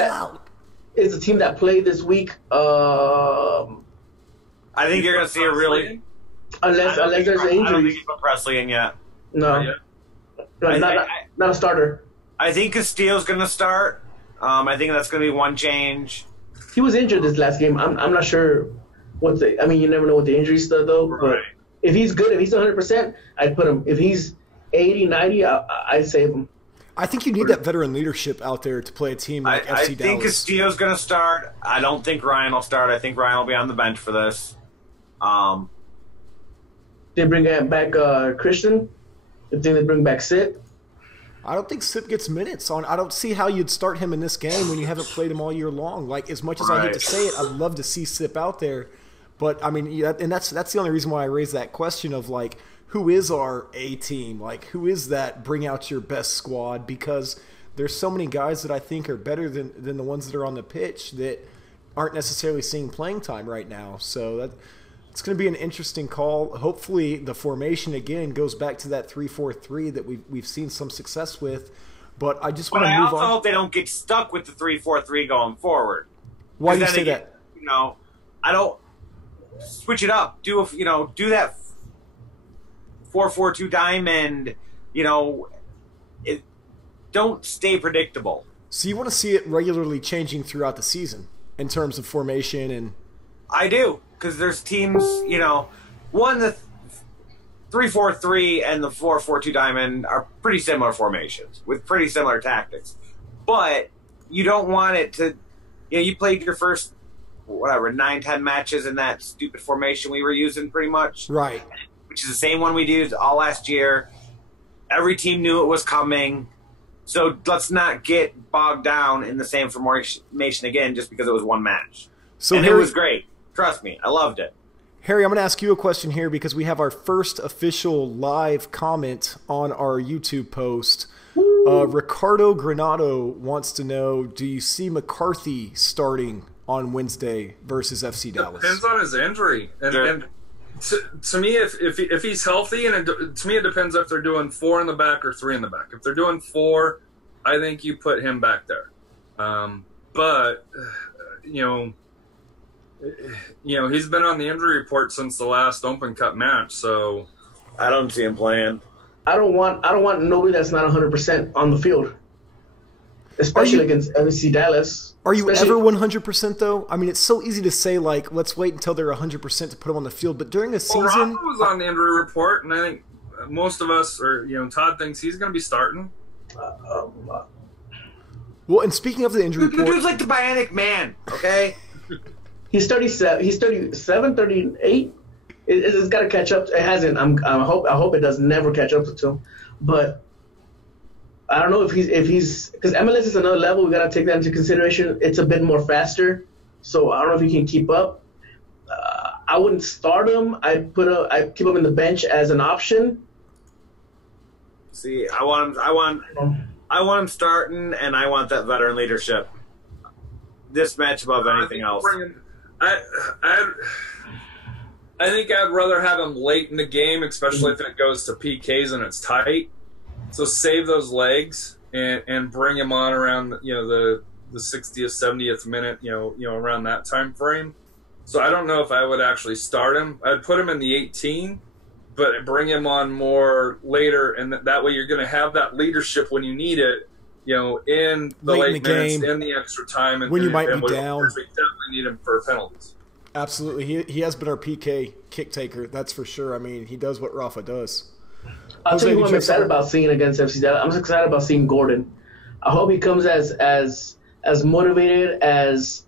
is the team that played this week. I think you're going to see a really... Unless there's an I don't think injury. you put Presley in yet. No. Not a starter. I think Castillo's going to start. I think that's going to be one change. He was injured this last game. I'm not sure you never know what the injury's though. Right. But if he's good, if he's 100%, I'd put him. If he's 80, 90, I'd save him. I think you need that veteran leadership out there to play a team like FC Dallas. I think Castillo's going to start. I don't think Ryan will start. I think Ryan will be on the bench for this. They bring back Christian. I think they bring back Sid. I don't think Sip gets minutes on. I don't see how you'd start him in this game when you haven't played him all year long. Like, as much as I hate to say it, I'd love to see Sip out there. But I mean, and that's the only reason why I raised that question of like, who is our A team? Like, who is that? Bring out your best squad, because there's so many guys that I think are better than the ones that are on the pitch that aren't necessarily seeing playing time right now. So it's going to be an interesting call. Hopefully, the formation again goes back to that 3-4-3 that we've seen some success with. But I just want to move on. I also hope they don't get stuck with the 3-4-3 going forward. Why do you say that? I don't switch it up. Do that 4-4-2 diamond. Don't stay predictable. So you want to see it regularly changing throughout the season in terms of formation and. I do. Because there's teams, the 3-4-3 and the 4-4-2 diamond are pretty similar formations with pretty similar tactics. But you don't want it to, you played your first, 9-10 matches in that stupid formation we were using pretty much. Right. Which is the same one we used all last year. Every team knew it was coming. So let's not get bogged down in the same formation again just because it was one match. So it was great. Trust me, I loved it. Harry, I'm going to ask you a question here because we have our first official live comment on our YouTube post. Ricardo Granado wants to know, do you see McCarthy starting on Wednesday versus FC Dallas? Depends on his injury. And to me, if he's healthy, and to me it depends if they're doing 4 in the back or 3 in the back. If they're doing 4, I think you put him back there. But he's been on the injury report since the last Open Cup match, so I don't see him playing. I don't want nobody that's not 100% on the field, especially against FC Dallas. Are you ever 100% though? I mean, it's so easy to say like, let's wait until they're 100% to put them on the field, but during a season, Rafa was on the injury report, and I think most of us, or Todd thinks he's going to be starting. Well, and speaking of the injury report, dude's like the Bionic Man, okay? He's 37. He's 37, 38. It's got to catch up. It hasn't. I hope it does never catch up to him. But I don't know if he's because MLS is another level. We gotta take that into consideration. It's a bit more faster, so I don't know if he can keep up. I wouldn't start him. I'd keep him in the bench as an option. See, I want him starting, and I want that veteran leadership. This match above anything else. I think I'd rather have him late in the game, especially if it goes to PKs and it's tight. So save those legs and bring him on around the 60th, 70th minute, around that time frame. So I don't know if I would actually start him. I'd put him in the 18, but bring him on more later, and that way you're going to have that leadership when you need it, in the late minutes, in the extra time, and when you might be down. We definitely need him for penalties. Absolutely, he has been our PK kick taker. That's for sure. I mean, he does what Rafa does. I'll tell you who I'm excited about seeing against FC Dallas. I'm excited about seeing Gordon. I hope he comes as motivated as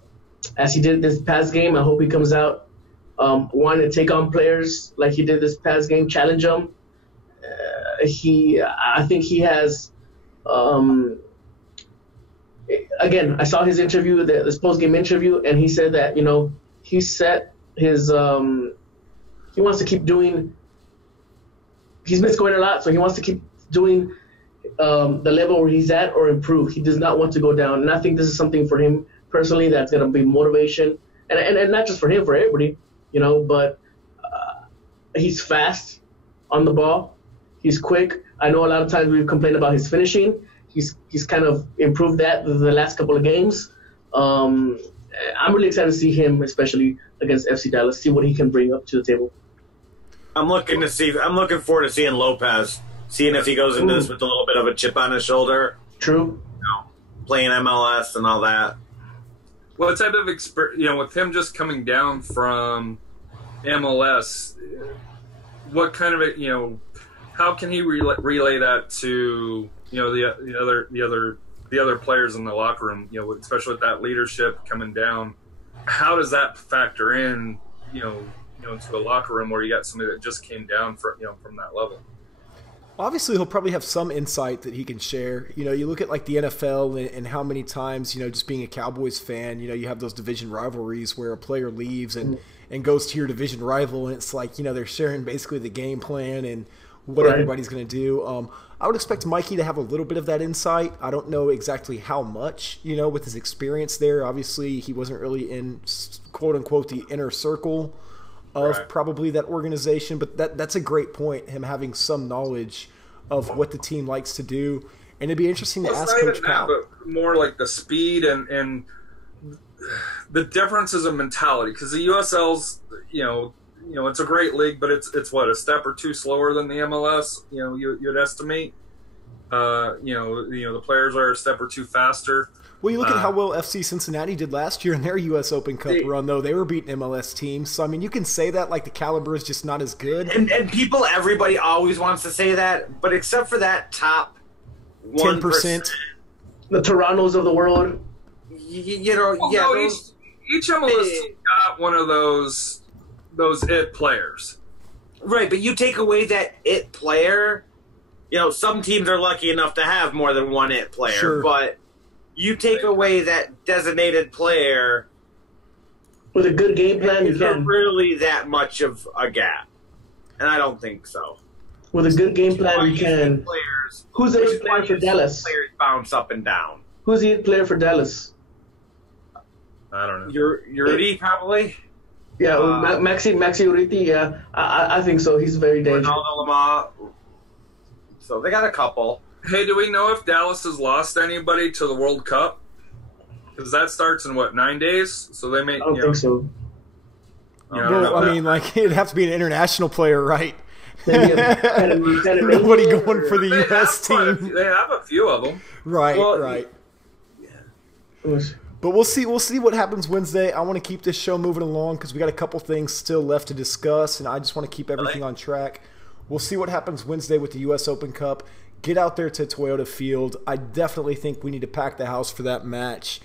he did this past game. I hope he comes out wanting to take on players like he did this past game, challenge them. I think he has. Again, I saw his interview, this post-game interview, and he said that he set his. He wants to keep doing. He's been scoring a lot, so he wants to keep doing the level where he's at or improve. He does not want to go down, and I think this is something for him personally that's going to be motivation, and not just for him, for everybody, But he's fast on the ball. He's quick. I know a lot of times we've complained about his finishing. He's kind of improved that the last couple of games. I'm really excited to see him, especially against FC Dallas, see what he can bring up to the table. I'm looking forward to seeing Lopez, seeing if he goes into this with a little bit of a chip on his shoulder. True. Playing MLS and all that. What type of with him just coming down from MLS, what kind of how can he relay that to the other players in the locker room? Especially with that leadership coming down, how does that factor in? Into a locker room where you got somebody that just came down from that level. Obviously, he'll probably have some insight that he can share. You look at like the NFL and how many times, just being a Cowboys fan, you have those division rivalries where a player leaves and goes to your division rival, and it's like, they're sharing basically the game plan and what everybody's going to do. I would expect Mikey to have a little bit of that insight. I don't know exactly how much, with his experience there. Obviously, he wasn't really in, quote-unquote, the inner circle of probably that organization, but that's a great point, him having some knowledge of what the team likes to do. And it'd be interesting to ask Coach Powell. But more like the speed and the differences in mentality, because the USL's, it's a great league, but it's what, a step or two slower than the MLS, you'd estimate. The players are a step or two faster. Well, you look at how well FC Cincinnati did last year in their U.S. Open Cup run, though. They were beating MLS teams. So, I mean, you can say that like the caliber is just not as good. And everybody always wants to say that, but except for that top 10%. The Torontos of the world. Each MLS team got one of those it players. Right, but you take away that it player, some teams are lucky enough to have more than one it player, sure. But you take away that designated player with a good game plan, is there really that much of a gap? And I don't think so. With a good game plan, you can. Who's the it player for Dallas? Players bounce up and down. Who's the it player for Dallas? I don't know. Urruti, probably. Yeah, Maxi Urruti. Yeah, I think so. He's very dangerous. Ronaldo Lama. So they got a couple. Hey, do we know if Dallas has lost anybody to the World Cup? Because that starts in, 9 days? So they may. I don't think so. Well, I mean, it'd have to be an international player, right? Nobody going for the U.S. team. They have a few of them. Right, right. Yeah. But we'll see what happens Wednesday. I want to keep this show moving along because we got a couple things still left to discuss, and I just want to keep everything on track. We'll see what happens Wednesday with the U.S. Open Cup. Get out there to Toyota Field. I definitely think we need to pack the house for that match.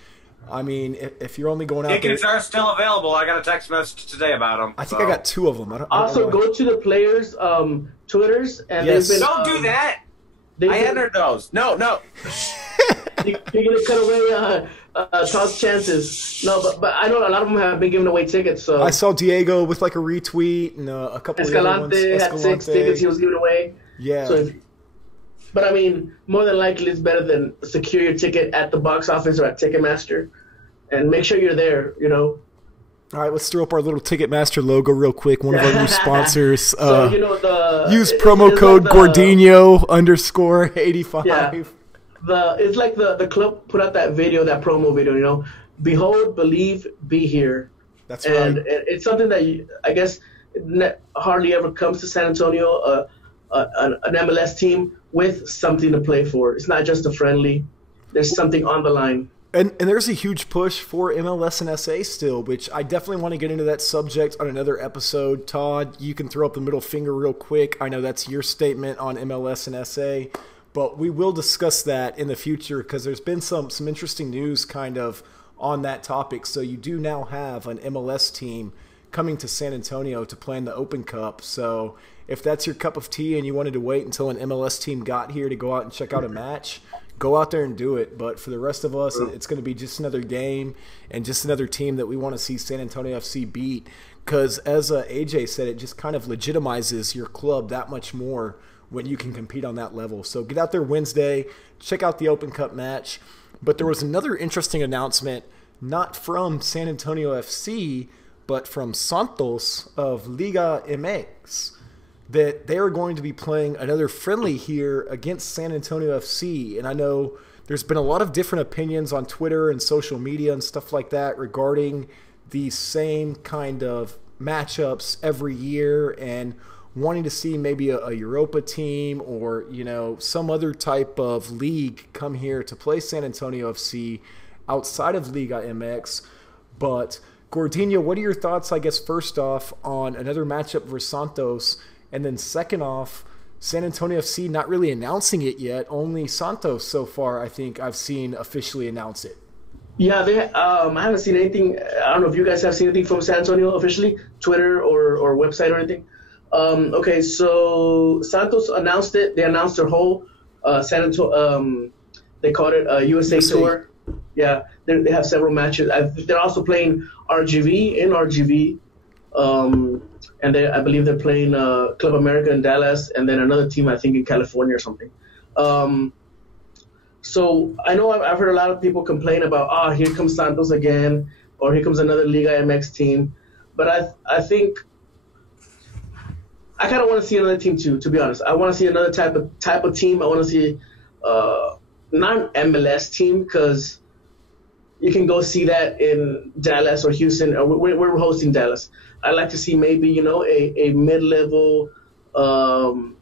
I mean, if you're only going out Tickets are still available. I got a text message today about them. I think I got 2 of them. Also, go to the players' Twitters. And don't do that. I entered those. No. You're gonna cut away Todd's chances. No, but I know a lot of them have been giving away tickets. So I saw Diego with like a retweet and a couple Escalante of had 6 tickets he was giving away. Yeah. So but I mean, more than likely, it's better than secure your ticket at the box office or at Ticketmaster, and make sure you're there. All right, let's throw up our little Ticketmaster logo real quick. One of our new sponsors. So use promo code Gordinho_85. Yeah. It's like the club put out that promo video. Behold, believe, be here. That's right. And it's something that I guess hardly ever comes to San Antonio. An MLS team with something to play for. It's not just a friendly. There's something on the line. And there's a huge push for MLS and SA still, which I definitely want to get into that subject on another episode. Todd, you can throw up the middle finger real quick. I know that's your statement on MLS and SA, but we will discuss that in the future because there's been some interesting news kind of on that topic. So you do now have an MLS team coming to San Antonio to play in the Open Cup. So if that's your cup of tea and you wanted to wait until an MLS team got here to go out and check out a match, go out there and do it. But for the rest of us, it's going to be just another game and just another team that we want to see San Antonio FC beat. Because as AJ said, it just kind of legitimizes your club that much more when you can compete on that level. So get out there Wednesday, check out the Open Cup match. But there was another interesting announcement, not from San Antonio FC, but from Santos of Liga MX, that they are going to be playing another friendly here against San Antonio FC. And I know there's been a lot of different opinions on Twitter and social media and stuff like that regarding these same kind of matchups every year and wanting to see maybe a Europa team or, some other type of league come here to play San Antonio FC outside of Liga MX. But Gordinho, what are your thoughts, I guess, first off, on another matchup versus Santos? And then second off, San Antonio FC not really announcing it yet. Only Santos so far, I think, I've seen officially announce it. Yeah, I haven't seen anything. I don't know if you guys have seen anything from San Antonio officially, Twitter or website or anything. Okay, so Santos announced it. They announced their whole San Antonio. They called it USA Tour. Yeah, they have several matches. They're also playing RGV in RGV. And I believe they're playing Club America in Dallas, and then another team, I think, in California or something. So I know I've heard a lot of people complain about, here comes Santos again, or here comes another Liga MX team. But I think I kind of want to see another team too, to be honest. I want to see another type of team. I want to see not an MLS team, because you can go see that in Dallas or Houston. Or we're hosting Dallas. I'd like to see maybe, a mid-level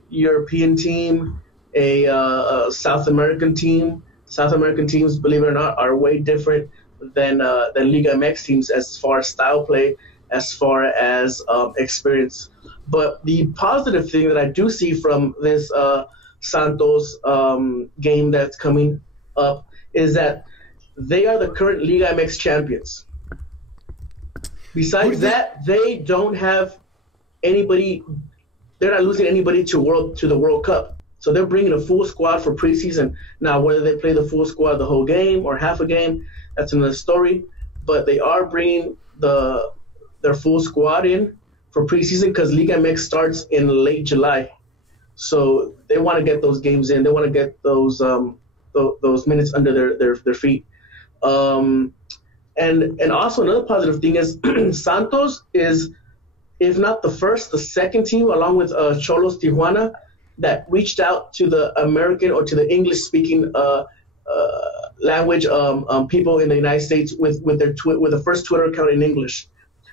European team, a South American team. South American teams, believe it or not, are way different than Liga MX teams as far as style play, as far as experience. But the positive thing that I do see from this Santos game that's coming up is that they are the current Liga MX champions. Besides that, they don't have anybody. They're not losing anybody to the World Cup. So they're bringing a full squad for preseason. Now, whether they play the full squad the whole game or half a game, that's another story. But they are bringing their full squad in for preseason because Liga MX starts in late July. So they want to get those games in. They want to get those minutes under their feet. And also another positive thing is Santos is, if not the first, the second team, along with Xolos Tijuana, that reached out to the American or to the English-speaking language people in the United States with the first Twitter account in English.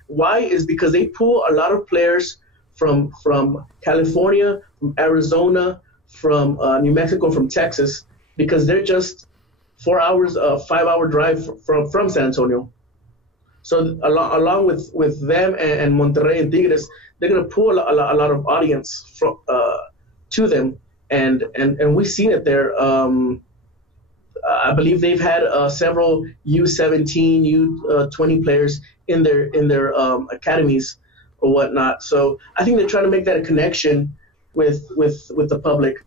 Why? Is because they pull a lot of players from California, from Arizona, from New Mexico, from Texas, because they're just 4 hours, 5-hour drive from San Antonio. So along with them and Monterrey and Tigres, they're going to pull a lot of audience to them, and we've seen it there. I believe they've had several U17, U20 players in their academies or whatnot. So I think they're trying to make that a connection with the public.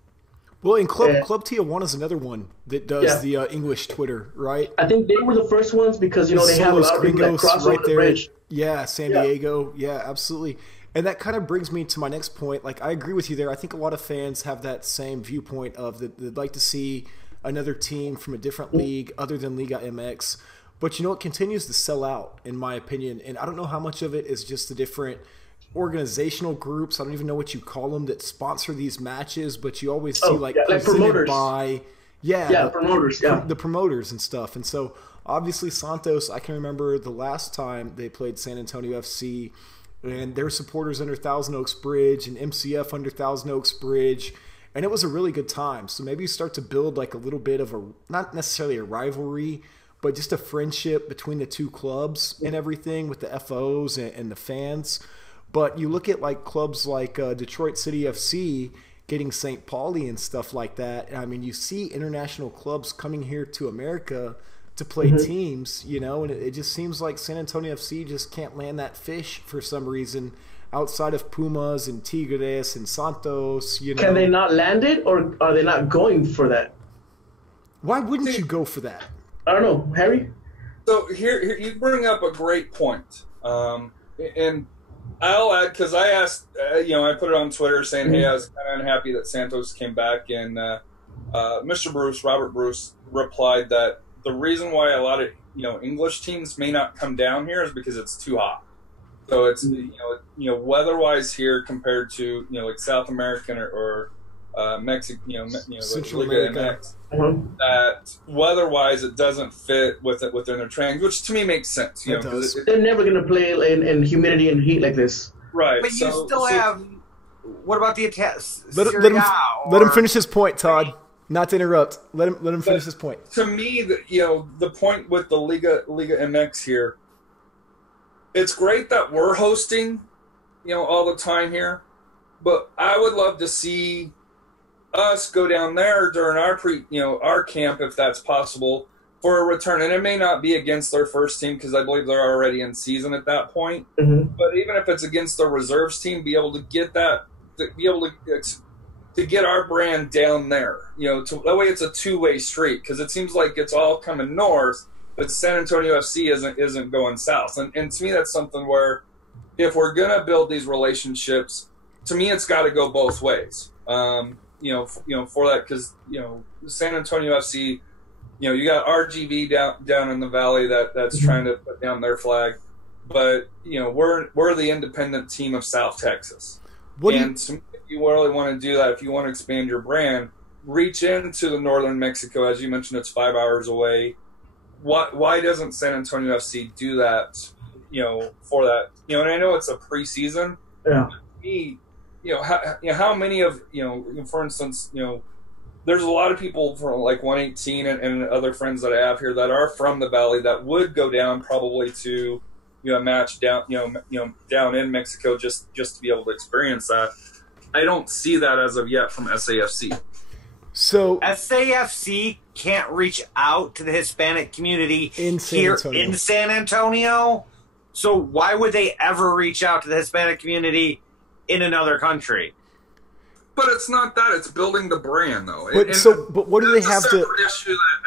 Well, and Club Tijuana is another one that does the English Twitter, right? I think they were the first ones because they have a lot of people that cross over the bridge. Yeah, San Diego. Yeah, absolutely. And that kind of brings me to my next point. Like, I agree with you there. I think a lot of fans have that same viewpoint of that they'd like to see another team from a different league other than Liga MX. But it continues to sell out, in my opinion. And I don't know how much of it is just the different organizational groups. I don't even know what you call them that sponsor these matches, but you always see like promoters by promoters, the promoters and stuff. And so obviously Santos, I can remember the last time they played San Antonio FC and their supporters under Thousand Oaks Bridge and MCF under Thousand Oaks Bridge, and it was a really good time. So maybe you start to build like a little bit of a, not necessarily a rivalry, but just a friendship between the two clubs and everything with the FOs and the fans. But you look at like clubs like Detroit City FC getting St. Pauli and stuff like that. I mean, you see international clubs coming here to America to play teams, and it just seems like San Antonio FC just can't land that fish for some reason outside of Pumas and Tigres and Santos. Can they not land it, or are they not going for that? Why wouldn't you go for that? I don't know, Harry. So here you bring up a great point, and I'll add, because I asked, I put it on Twitter saying, hey, I was kind of unhappy that Santos came back, and Mr. Bruce, Robert Bruce, replied that the reason why a lot of English teams may not come down here is because it's too hot. So it's weather-wise here compared to like South American or Mexico, Central Liga America. MX, that weather-wise it doesn't fit within their trainings, which to me makes sense. They're never going to play in humidity and heat like this, right? But you still have. What about the attack? Let him finish his point, Todd. Not to interrupt. Let him finish his point. To me, the point with the Liga MX here, it's great that we're hosting, all the time here, but I would love to see us go down there during our camp, if that's possible, for a return. And it may not be against their first team because I believe they're already in season at that point. But even if it's against their reserves team, be able to get that, to get our brand down there. That way it's a two-way street, because it seems like it's all coming north, but San Antonio FC isn't going south. And to me, that's something where if we're gonna build these relationships, to me, it's got to go both ways. For that, because San Antonio FC, you got RGV down in the valley that's trying to put down their flag, but we're the independent team of South Texas. To me, if you really want to do that, if you want to expand your brand, reach into the northern Mexico. As you mentioned, it's 5 hours away. Why doesn't San Antonio FC do that? For that, and I know it's a preseason. Yeah. Me, how many of for instance, there's a lot of people from like 118 and other friends that I have here that are from the valley that would go down probably to a match down down in Mexico just to be able to experience that. I don't see that as of yet from SAFC. So SAFC can't reach out to the Hispanic community in San Antonio. So why would they ever reach out to the Hispanic community in another country? But it's not that; it's building the brand, though. But what do they have to?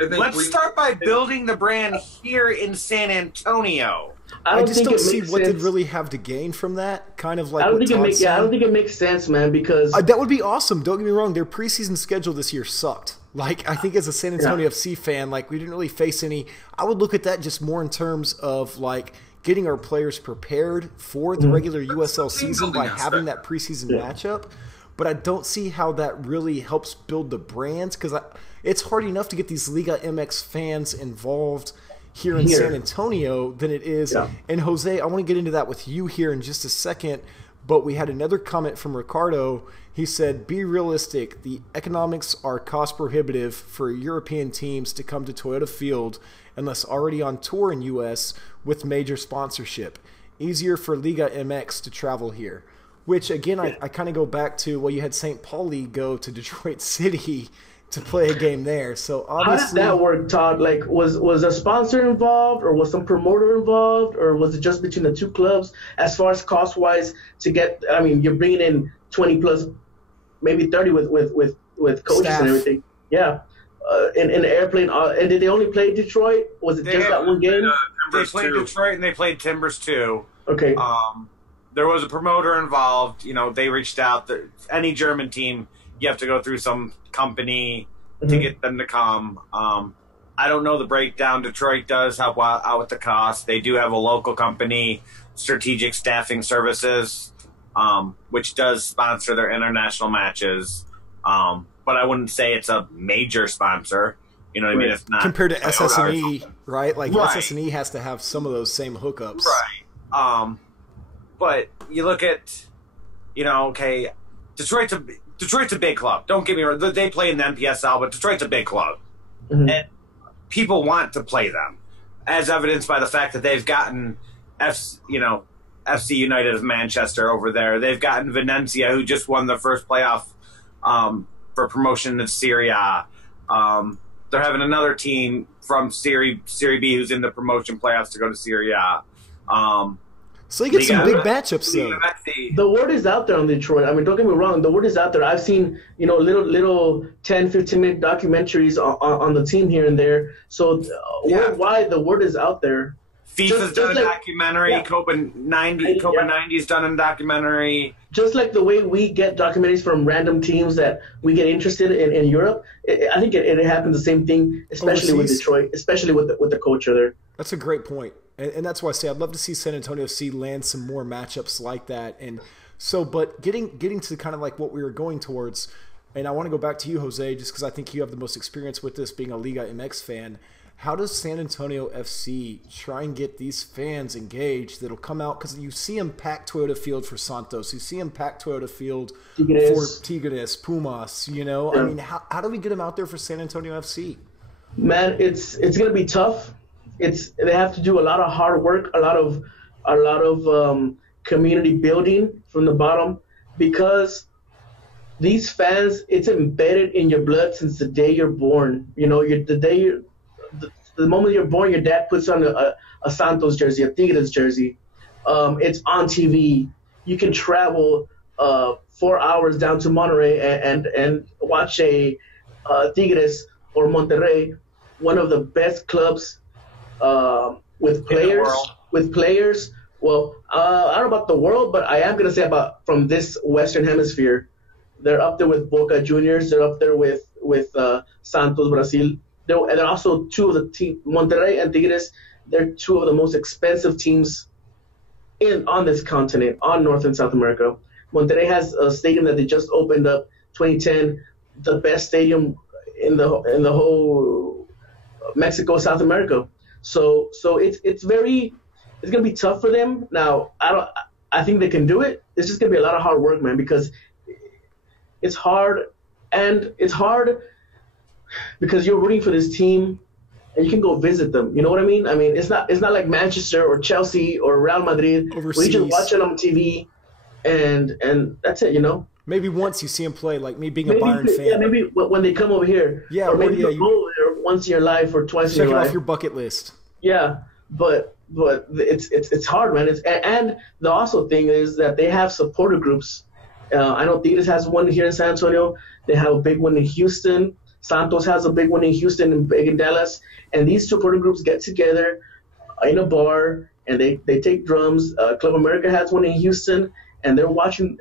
Let's start by building the brand here in San Antonio. I just don't see what they'd really have to gain from that. Kind of like I don't think it makes sense, man. Because that would be awesome. Don't get me wrong; their preseason schedule this year sucked. Like, I think as a San Antonio FC fan, like, we didn't really face any. I would look at that just more in terms of like getting our players prepared for the regular USL season by having that preseason matchup. But I don't see how that really helps build the brands, because it's hard enough to get these Liga MX fans involved here in San Antonio than it is. Yeah. And Jose, I want to get into that with you here in just a second, but we had another comment from Ricardo. He said, be realistic. The economics are cost prohibitive for European teams to come to Toyota Field unless already on tour in U.S. with major sponsorship. Easier for Liga MX to travel here. Which, again, I kind of go back to, well, you had St. Pauli go to Detroit City to play a game there. So obviously, how did that work, Todd? Like, was a sponsor involved, or was some promoter involved, or was it just between the two clubs? As far as cost-wise, to get, I mean, you're bringing in 20 plus, maybe 30 with with coaches Staff. and everything. Yeah, in the airplane. And did they only play Detroit? Was it just that one game? They played Detroit and they played Timbers too. Okay. There was a promoter involved. They reached out. Any German team, you have to go through some company to get them to come. I don't know the breakdown. Detroit does help out with the cost. They do have a local company, Strategic Staffing Services, which does sponsor their international matches. But I wouldn't say it's a major sponsor. You know what I mean? It's not compared to SS&E, right? Like Right. SS&E has to have some of those same hookups. Right. But you look at, okay, Detroit's a big club. Don't get me wrong. They play in the NPSL, but Detroit's a big club. And people want to play them, as evidenced by the fact that they've gotten FC United of Manchester over there. They've gotten Venezia, who just won the first playoff for promotion to Serie A. They're having another team from Serie B who's in the promotion playoffs to go to Serie A. So you get some big matchups, though. The word is out there on Detroit. I mean, don't get me wrong. The word is out there. I've seen, little 10, 15-minute documentaries on the team here and there. So worldwide, the word is out there. FIFA's done a documentary. Yeah. Copa 90's done a documentary. Just like the way we get documentaries from random teams that we get interested in Europe, I think it happens the same thing, especially with Detroit, especially with the culture there. That's a great point. And that's why I say I'd love to see San Antonio FC land some more matchups like that. And so, but getting to kind of like what we were going towards, and I want to go back to you, Jose, just because I think you have the most experience with this being a Liga MX fan. How does San Antonio FC try and get these fans engaged that'll come out? Because you see them pack Toyota Field for Santos. You see them pack Toyota Field for Tigres, Pumas, Yeah. I mean, how do we get them out there for San Antonio FC? Man, it's going to be tough. They have to do a lot of hard work, a lot of community building from the bottom, because these fans, it's embedded in your blood since the day you're born. The moment you're born, your dad puts on a Santos jersey, a Tigres jersey. It's on TV. You can travel 4 hours down to Monterrey and watch a Tigres or Monterrey, one of the best clubs with players. Well, I don't know about the world, but I am going to say about from this Western Hemisphere. They're up there with Boca Juniors. They're up there with Santos Brazil. They're also two of the teams, Monterrey and Tigres. They're two of the most expensive teams on this continent, on North and South America. Monterrey has a stadium that they just opened up, 2010, the best stadium in the whole Mexico, South America. So it's going to be tough for them. Now, I think they can do it. It's just going to be a lot of hard work, man, because it's hard, and it's hard because you're rooting for this team and you can go visit them. You know what I mean? I mean, it's not like Manchester or Chelsea or Real Madrid overseas, where you just watch it on TV and that's it, Maybe once you see them play, like me being a Bayern fan. Yeah, maybe when they come over here. Yeah, or maybe you go there once in your life or twice in your life. Check it off your bucket list. Yeah, but it's hard, man. And the also thing is that they have supporter groups. I know Tigres has one here in San Antonio. They have a big one in Houston. Santos has a big one in Houston and big in Dallas. And these supporter groups get together in a bar and they take drums. Club America has one in Houston, and they're watching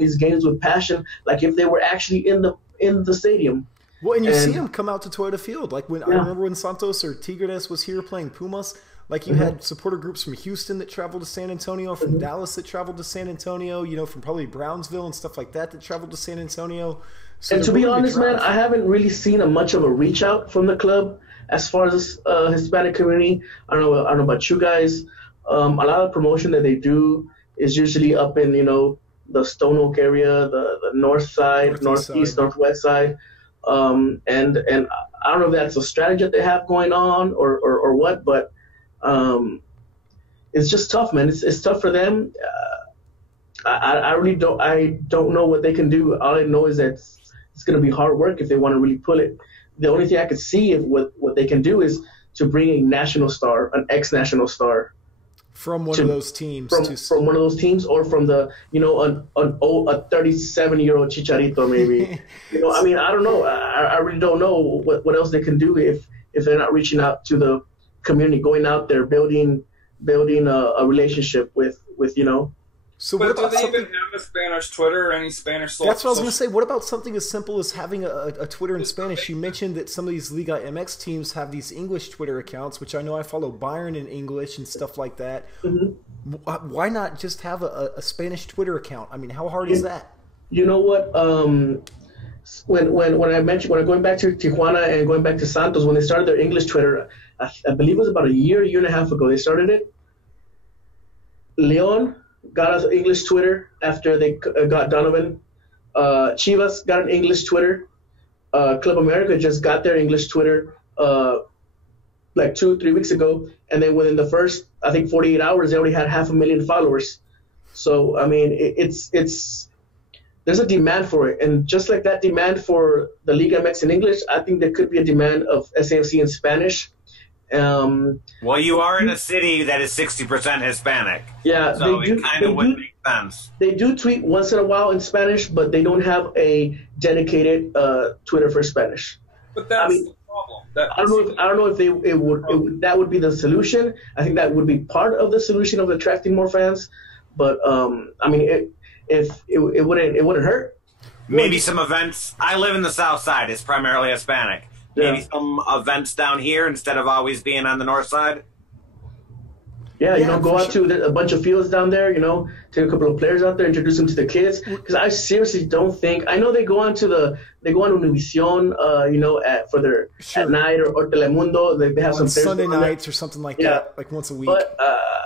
these games with passion, like if they were actually in the stadium. Well, and you see them come out to Toyota Field. Like I remember when Santos or Tigres was here playing Pumas. Like you had supporter groups from Houston that traveled to San Antonio, from Dallas that traveled to San Antonio, from probably Brownsville and stuff like that traveled to San Antonio. So and to be honest, man, I haven't really seen much of a reach out from the club as far as Hispanic community. I don't know about you guys. A lot of promotion that they do is usually up in the Stone Oak area, the north side, northeast, northwest side, and I don't know if that's a strategy that they have going on or what, but it's just tough, man. It's tough for them. I really don't know what they can do. All I know is that it's going to be hard work if they want to really pull it. The only thing I could see what they can do is to bring a national star, an ex-national star. from one of those teams, from one of those teams, or from the a 37-year-old Chicharito maybe. I mean, I don't know. I really don't know what else they can do if they're not reaching out to the community, going out there, building a relationship with. So but do they even have a Spanish Twitter or any Spanish social? That's what I was going to say. What about something as simple as having a Twitter in Spanish? You mentioned that some of these Liga MX teams have these English Twitter accounts, which I know I follow Bayern in English and stuff like that. Mm-hmm. Why not just have a Spanish Twitter account? I mean, how hard is that? You know what? When going back to Tijuana and going back to Santos, when they started their English Twitter, I believe it was about a year and a half ago they started it. Leon got an English Twitter after they got Donovan. Chivas got an English Twitter. Club America just got their English Twitter like 2-3 weeks ago, and then within the first, I think, 48 hours, they already had 500,000 followers. So I mean, it's there's a demand for it, and just like that demand for the Liga MX in English, I think there could be a demand of SAFC in Spanish. Well, you are in a city that is 60% Hispanic. Yeah, so it kind of would make sense. They do tweet once in a while in Spanish, but they don't have a dedicated Twitter for Spanish. But that's the problem. I don't know if that would be the solution. I think that would be part of the solution of attracting more fans. But I mean, it wouldn't hurt. Maybe some events. I live in the South Side. It's primarily Hispanic. Maybe some events down here instead of always being on the north side. Yeah, go out to a bunch of fields down there, take a couple of players out there, introduce them to the kids. Because I seriously don't think, I know they go on Univision, at night or Telemundo. They have some players Sunday nights or something like that, like once a week. But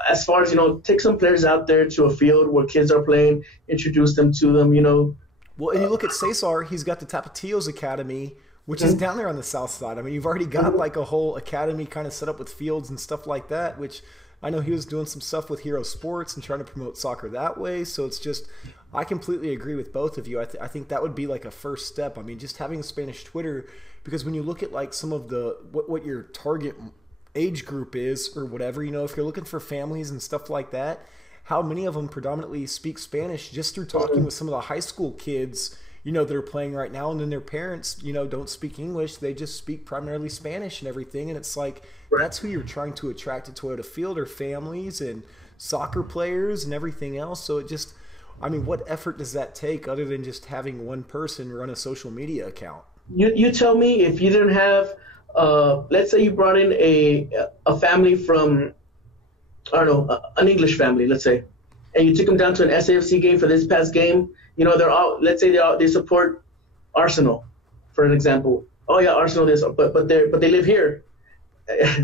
as far as, take some players out there to a field where kids are playing, introduce them to them, Well, and you look at Cesar, he's got the Tapatíos Academy, which is down there on the south side. I mean, you've already got like a whole academy kind of set up with fields and stuff like that, which I know he was doing some stuff with Hero Sports and trying to promote soccer that way. So it's just, I completely agree with both of you. I think that would be like a first step. I mean, just having a Spanish Twitter, because when you look at like some of the, what your target age group is or whatever, if you're looking for families and stuff like that, how many of them predominantly speak Spanish just through talking with some of the high school kids that are playing right now, and then their parents, don't speak English. They just speak primarily Spanish and everything. And it's like, that's who you're trying to attract to Toyota Field, are families and soccer players and everything else. So it just, I mean, what effort does that take other than just having one person run a social media account? You tell me, if you didn't have, let's say you brought in a family from, I don't know, an English family, let's say, and you took them down to an SAFC game for this past game. They're all, let's say they support Arsenal, for an example. Oh yeah, Arsenal this, but they live here.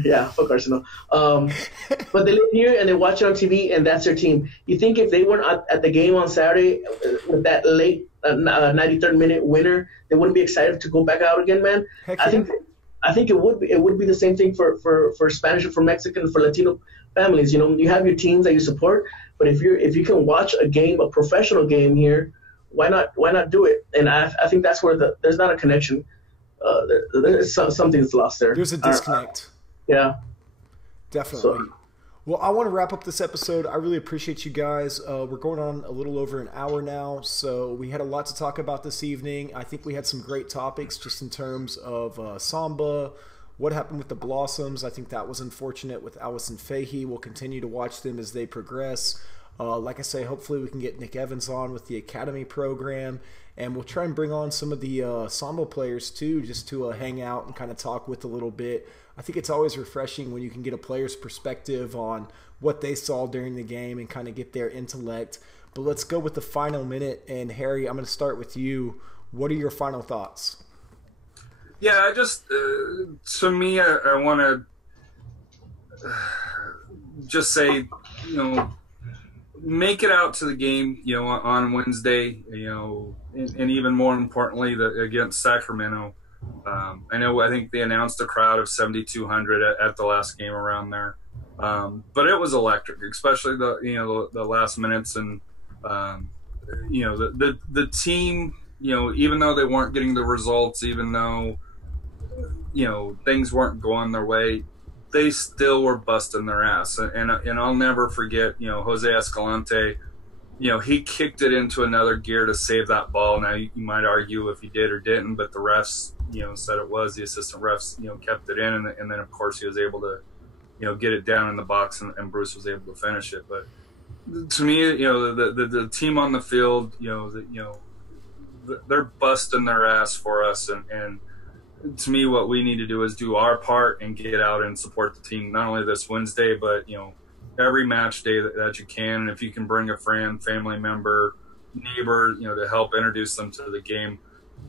Yeah, fuck Arsenal. But they live here and they watch it on TV, and that's their team. You think if they weren't at the game on Saturday with that late 93rd minute winner, they wouldn't be excited to go back out again, man? I think it would be. It would be the same thing for Spanish or for Mexican, for Latino families. You have your teams that you support, but if you can watch a professional game here, why not do it? And I think that's where there's not a connection. There's something that's lost there. There's a disconnect. Yeah, definitely. So, well, I want to wrap up this episode. I really appreciate you guys. We're going on a little over an hour now, so we had a lot to talk about this evening. I think we had some great topics just in terms of Samba, what happened with the Blossoms. I think that was unfortunate with Allison Fahey. We'll continue to watch them as they progress. Like I say, hopefully we can get Nick Evans on with the Academy program, and we'll try and bring on some of the Samba players too, just to hang out and kind of talk with a little bit. I think it's always refreshing when you can get a player's perspective on what they saw during the game and kind of get their intellect. But let's go with the final minute, and Harry, I'm going to start with you. What are your final thoughts? Yeah, I just, to me, I want to just say, make it out to the game, on Wednesday, and even more importantly, against Sacramento. I think they announced a crowd of 7,200 at the last game around there. But it was electric, especially the last minutes, and the team, even though they weren't getting the results, even though things weren't going their way, they still were busting their ass. And I'll never forget, Jose Escalante, he kicked it into another gear to save that ball. Now, you might argue if he did or didn't, but the refs, said it was. The assistant refs, kept it in. And then, of course, he was able to, get it down in the box, and Bruce was able to finish it. But to me, the team on the field, they're busting their ass for us. And to me, what we need to do is do our part and get out and support the team, not only this Wednesday, but, every match day that you can. And if you can bring a friend, family member, neighbor, to help introduce them to the game,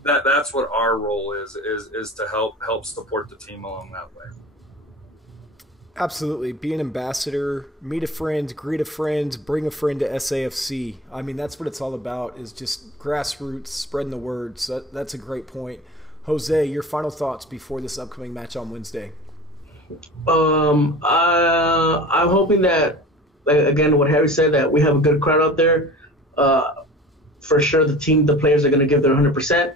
that's what our role is to help support the team along that way. Absolutely. Be an ambassador, meet a friend, greet a friend, bring a friend to SAFC. I mean, that's what it's all about, is just grassroots, spreading the word. So that's a great point. Jose, your final thoughts before this upcoming match on Wednesday? I'm hoping that, again, what Harry said, that we have a good crowd out there. For sure, the players are going to give their 100%.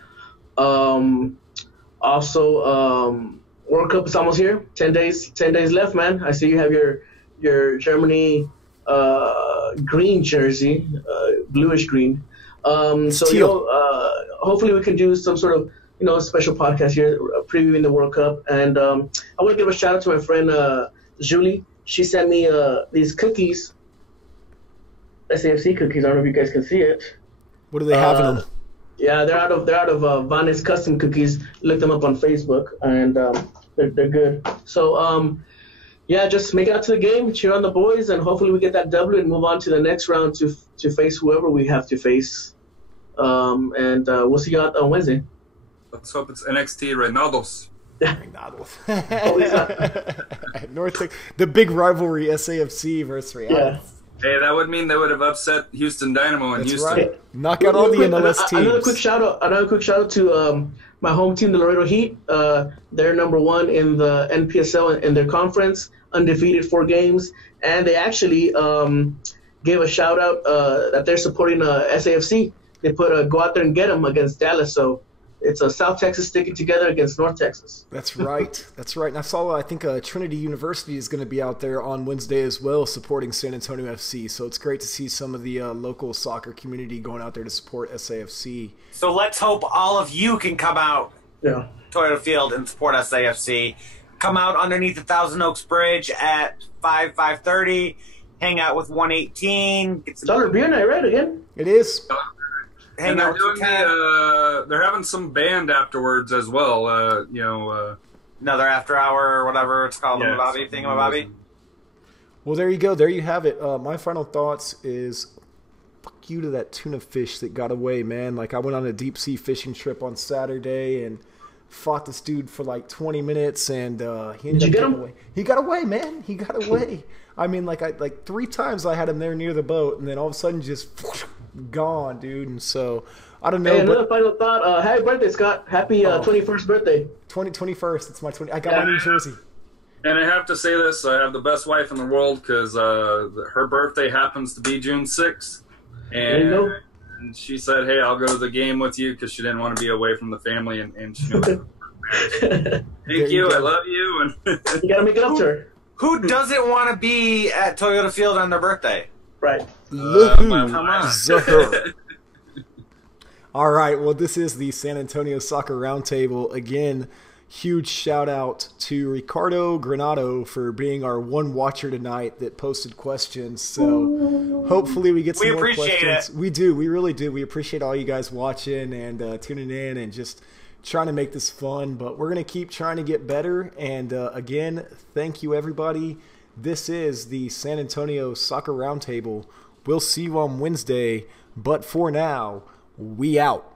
World Cup is almost here. 10 days left, man. I see you have your Germany green jersey, bluish green. Hopefully we can do some sort of special podcast here previewing the World Cup. And I want to give a shout out to my friend Julie. She sent me these cookies, SAFC cookies. I don't know if you guys can see it. What do they have in them? Yeah, they're out of Vanes Custom Cookies. Look them up on Facebook, and they're good. So just make it out to the game, cheer on the boys, and hopefully we get that W and move on to the next round to face whoever we have to face. We'll see you out on Wednesday. Let's hope it's NXT Reynaldos. The big rivalry, SAFC versus Real. Yeah. Hey, that would mean they would have upset Houston Dynamo in Houston. Right. Knock out all the MLS teams. Another quick shout out to my home team, the Laredo Heat. They're number 1 in the NPSL in their conference, undefeated 4 games, and they actually gave a shout out that they're supporting SAFC. They put go out there and get them against Dallas. So it's South Texas sticking together against North Texas. That's right. That's right. And I think Trinity University is going to be out there on Wednesday as well, supporting San Antonio FC. So it's great to see some of the local soccer community going out there to support SAFC. So let's hope all of you can come out to Toyota Field and support SAFC. Come out underneath the Thousand Oaks Bridge at 5:30. Hang out with 118. It's dollar beer night, right? Again? It is. And they're doing they're having some band afterwards as well. Another after hour or whatever it's called. Bobby. Well, there you go. There you have it. My final thoughts is, fuck you to that tuna fish that got away, man. Like, I went on a deep sea fishing trip on Saturday and fought this dude for like 20 minutes, and he ended up getting away. He got away, man. He got away. I mean, like 3 times I had him there near the boat, and then all of a sudden just gone, dude. And so I don't know. Hey, another final thought. Happy birthday, Scott. Happy 21st birthday. 21st. It's my 20. I got my New Jersey. And I have to say this: I have the best wife in the world because her birthday happens to be June 6th, and she said, "Hey, I'll go to the game with you," because she didn't want to be away from the family, and she knew it. Thank you. I love you. And you gotta make it up to her. Who doesn't want to be at Toyota Field on their birthday? Right. Come on. All right. Well, this is the San Antonio Soccer Roundtable. Again, huge shout out to Ricardo Granado for being our one watcher tonight that posted questions. So hopefully we get some more questions. We do. We really do. We appreciate all you guys watching and tuning in and just trying to make this fun. But we're going to keep trying to get better. And again, thank you, everybody. This is the San Antonio Soccer Roundtable. We'll see you on Wednesday. But for now, we out.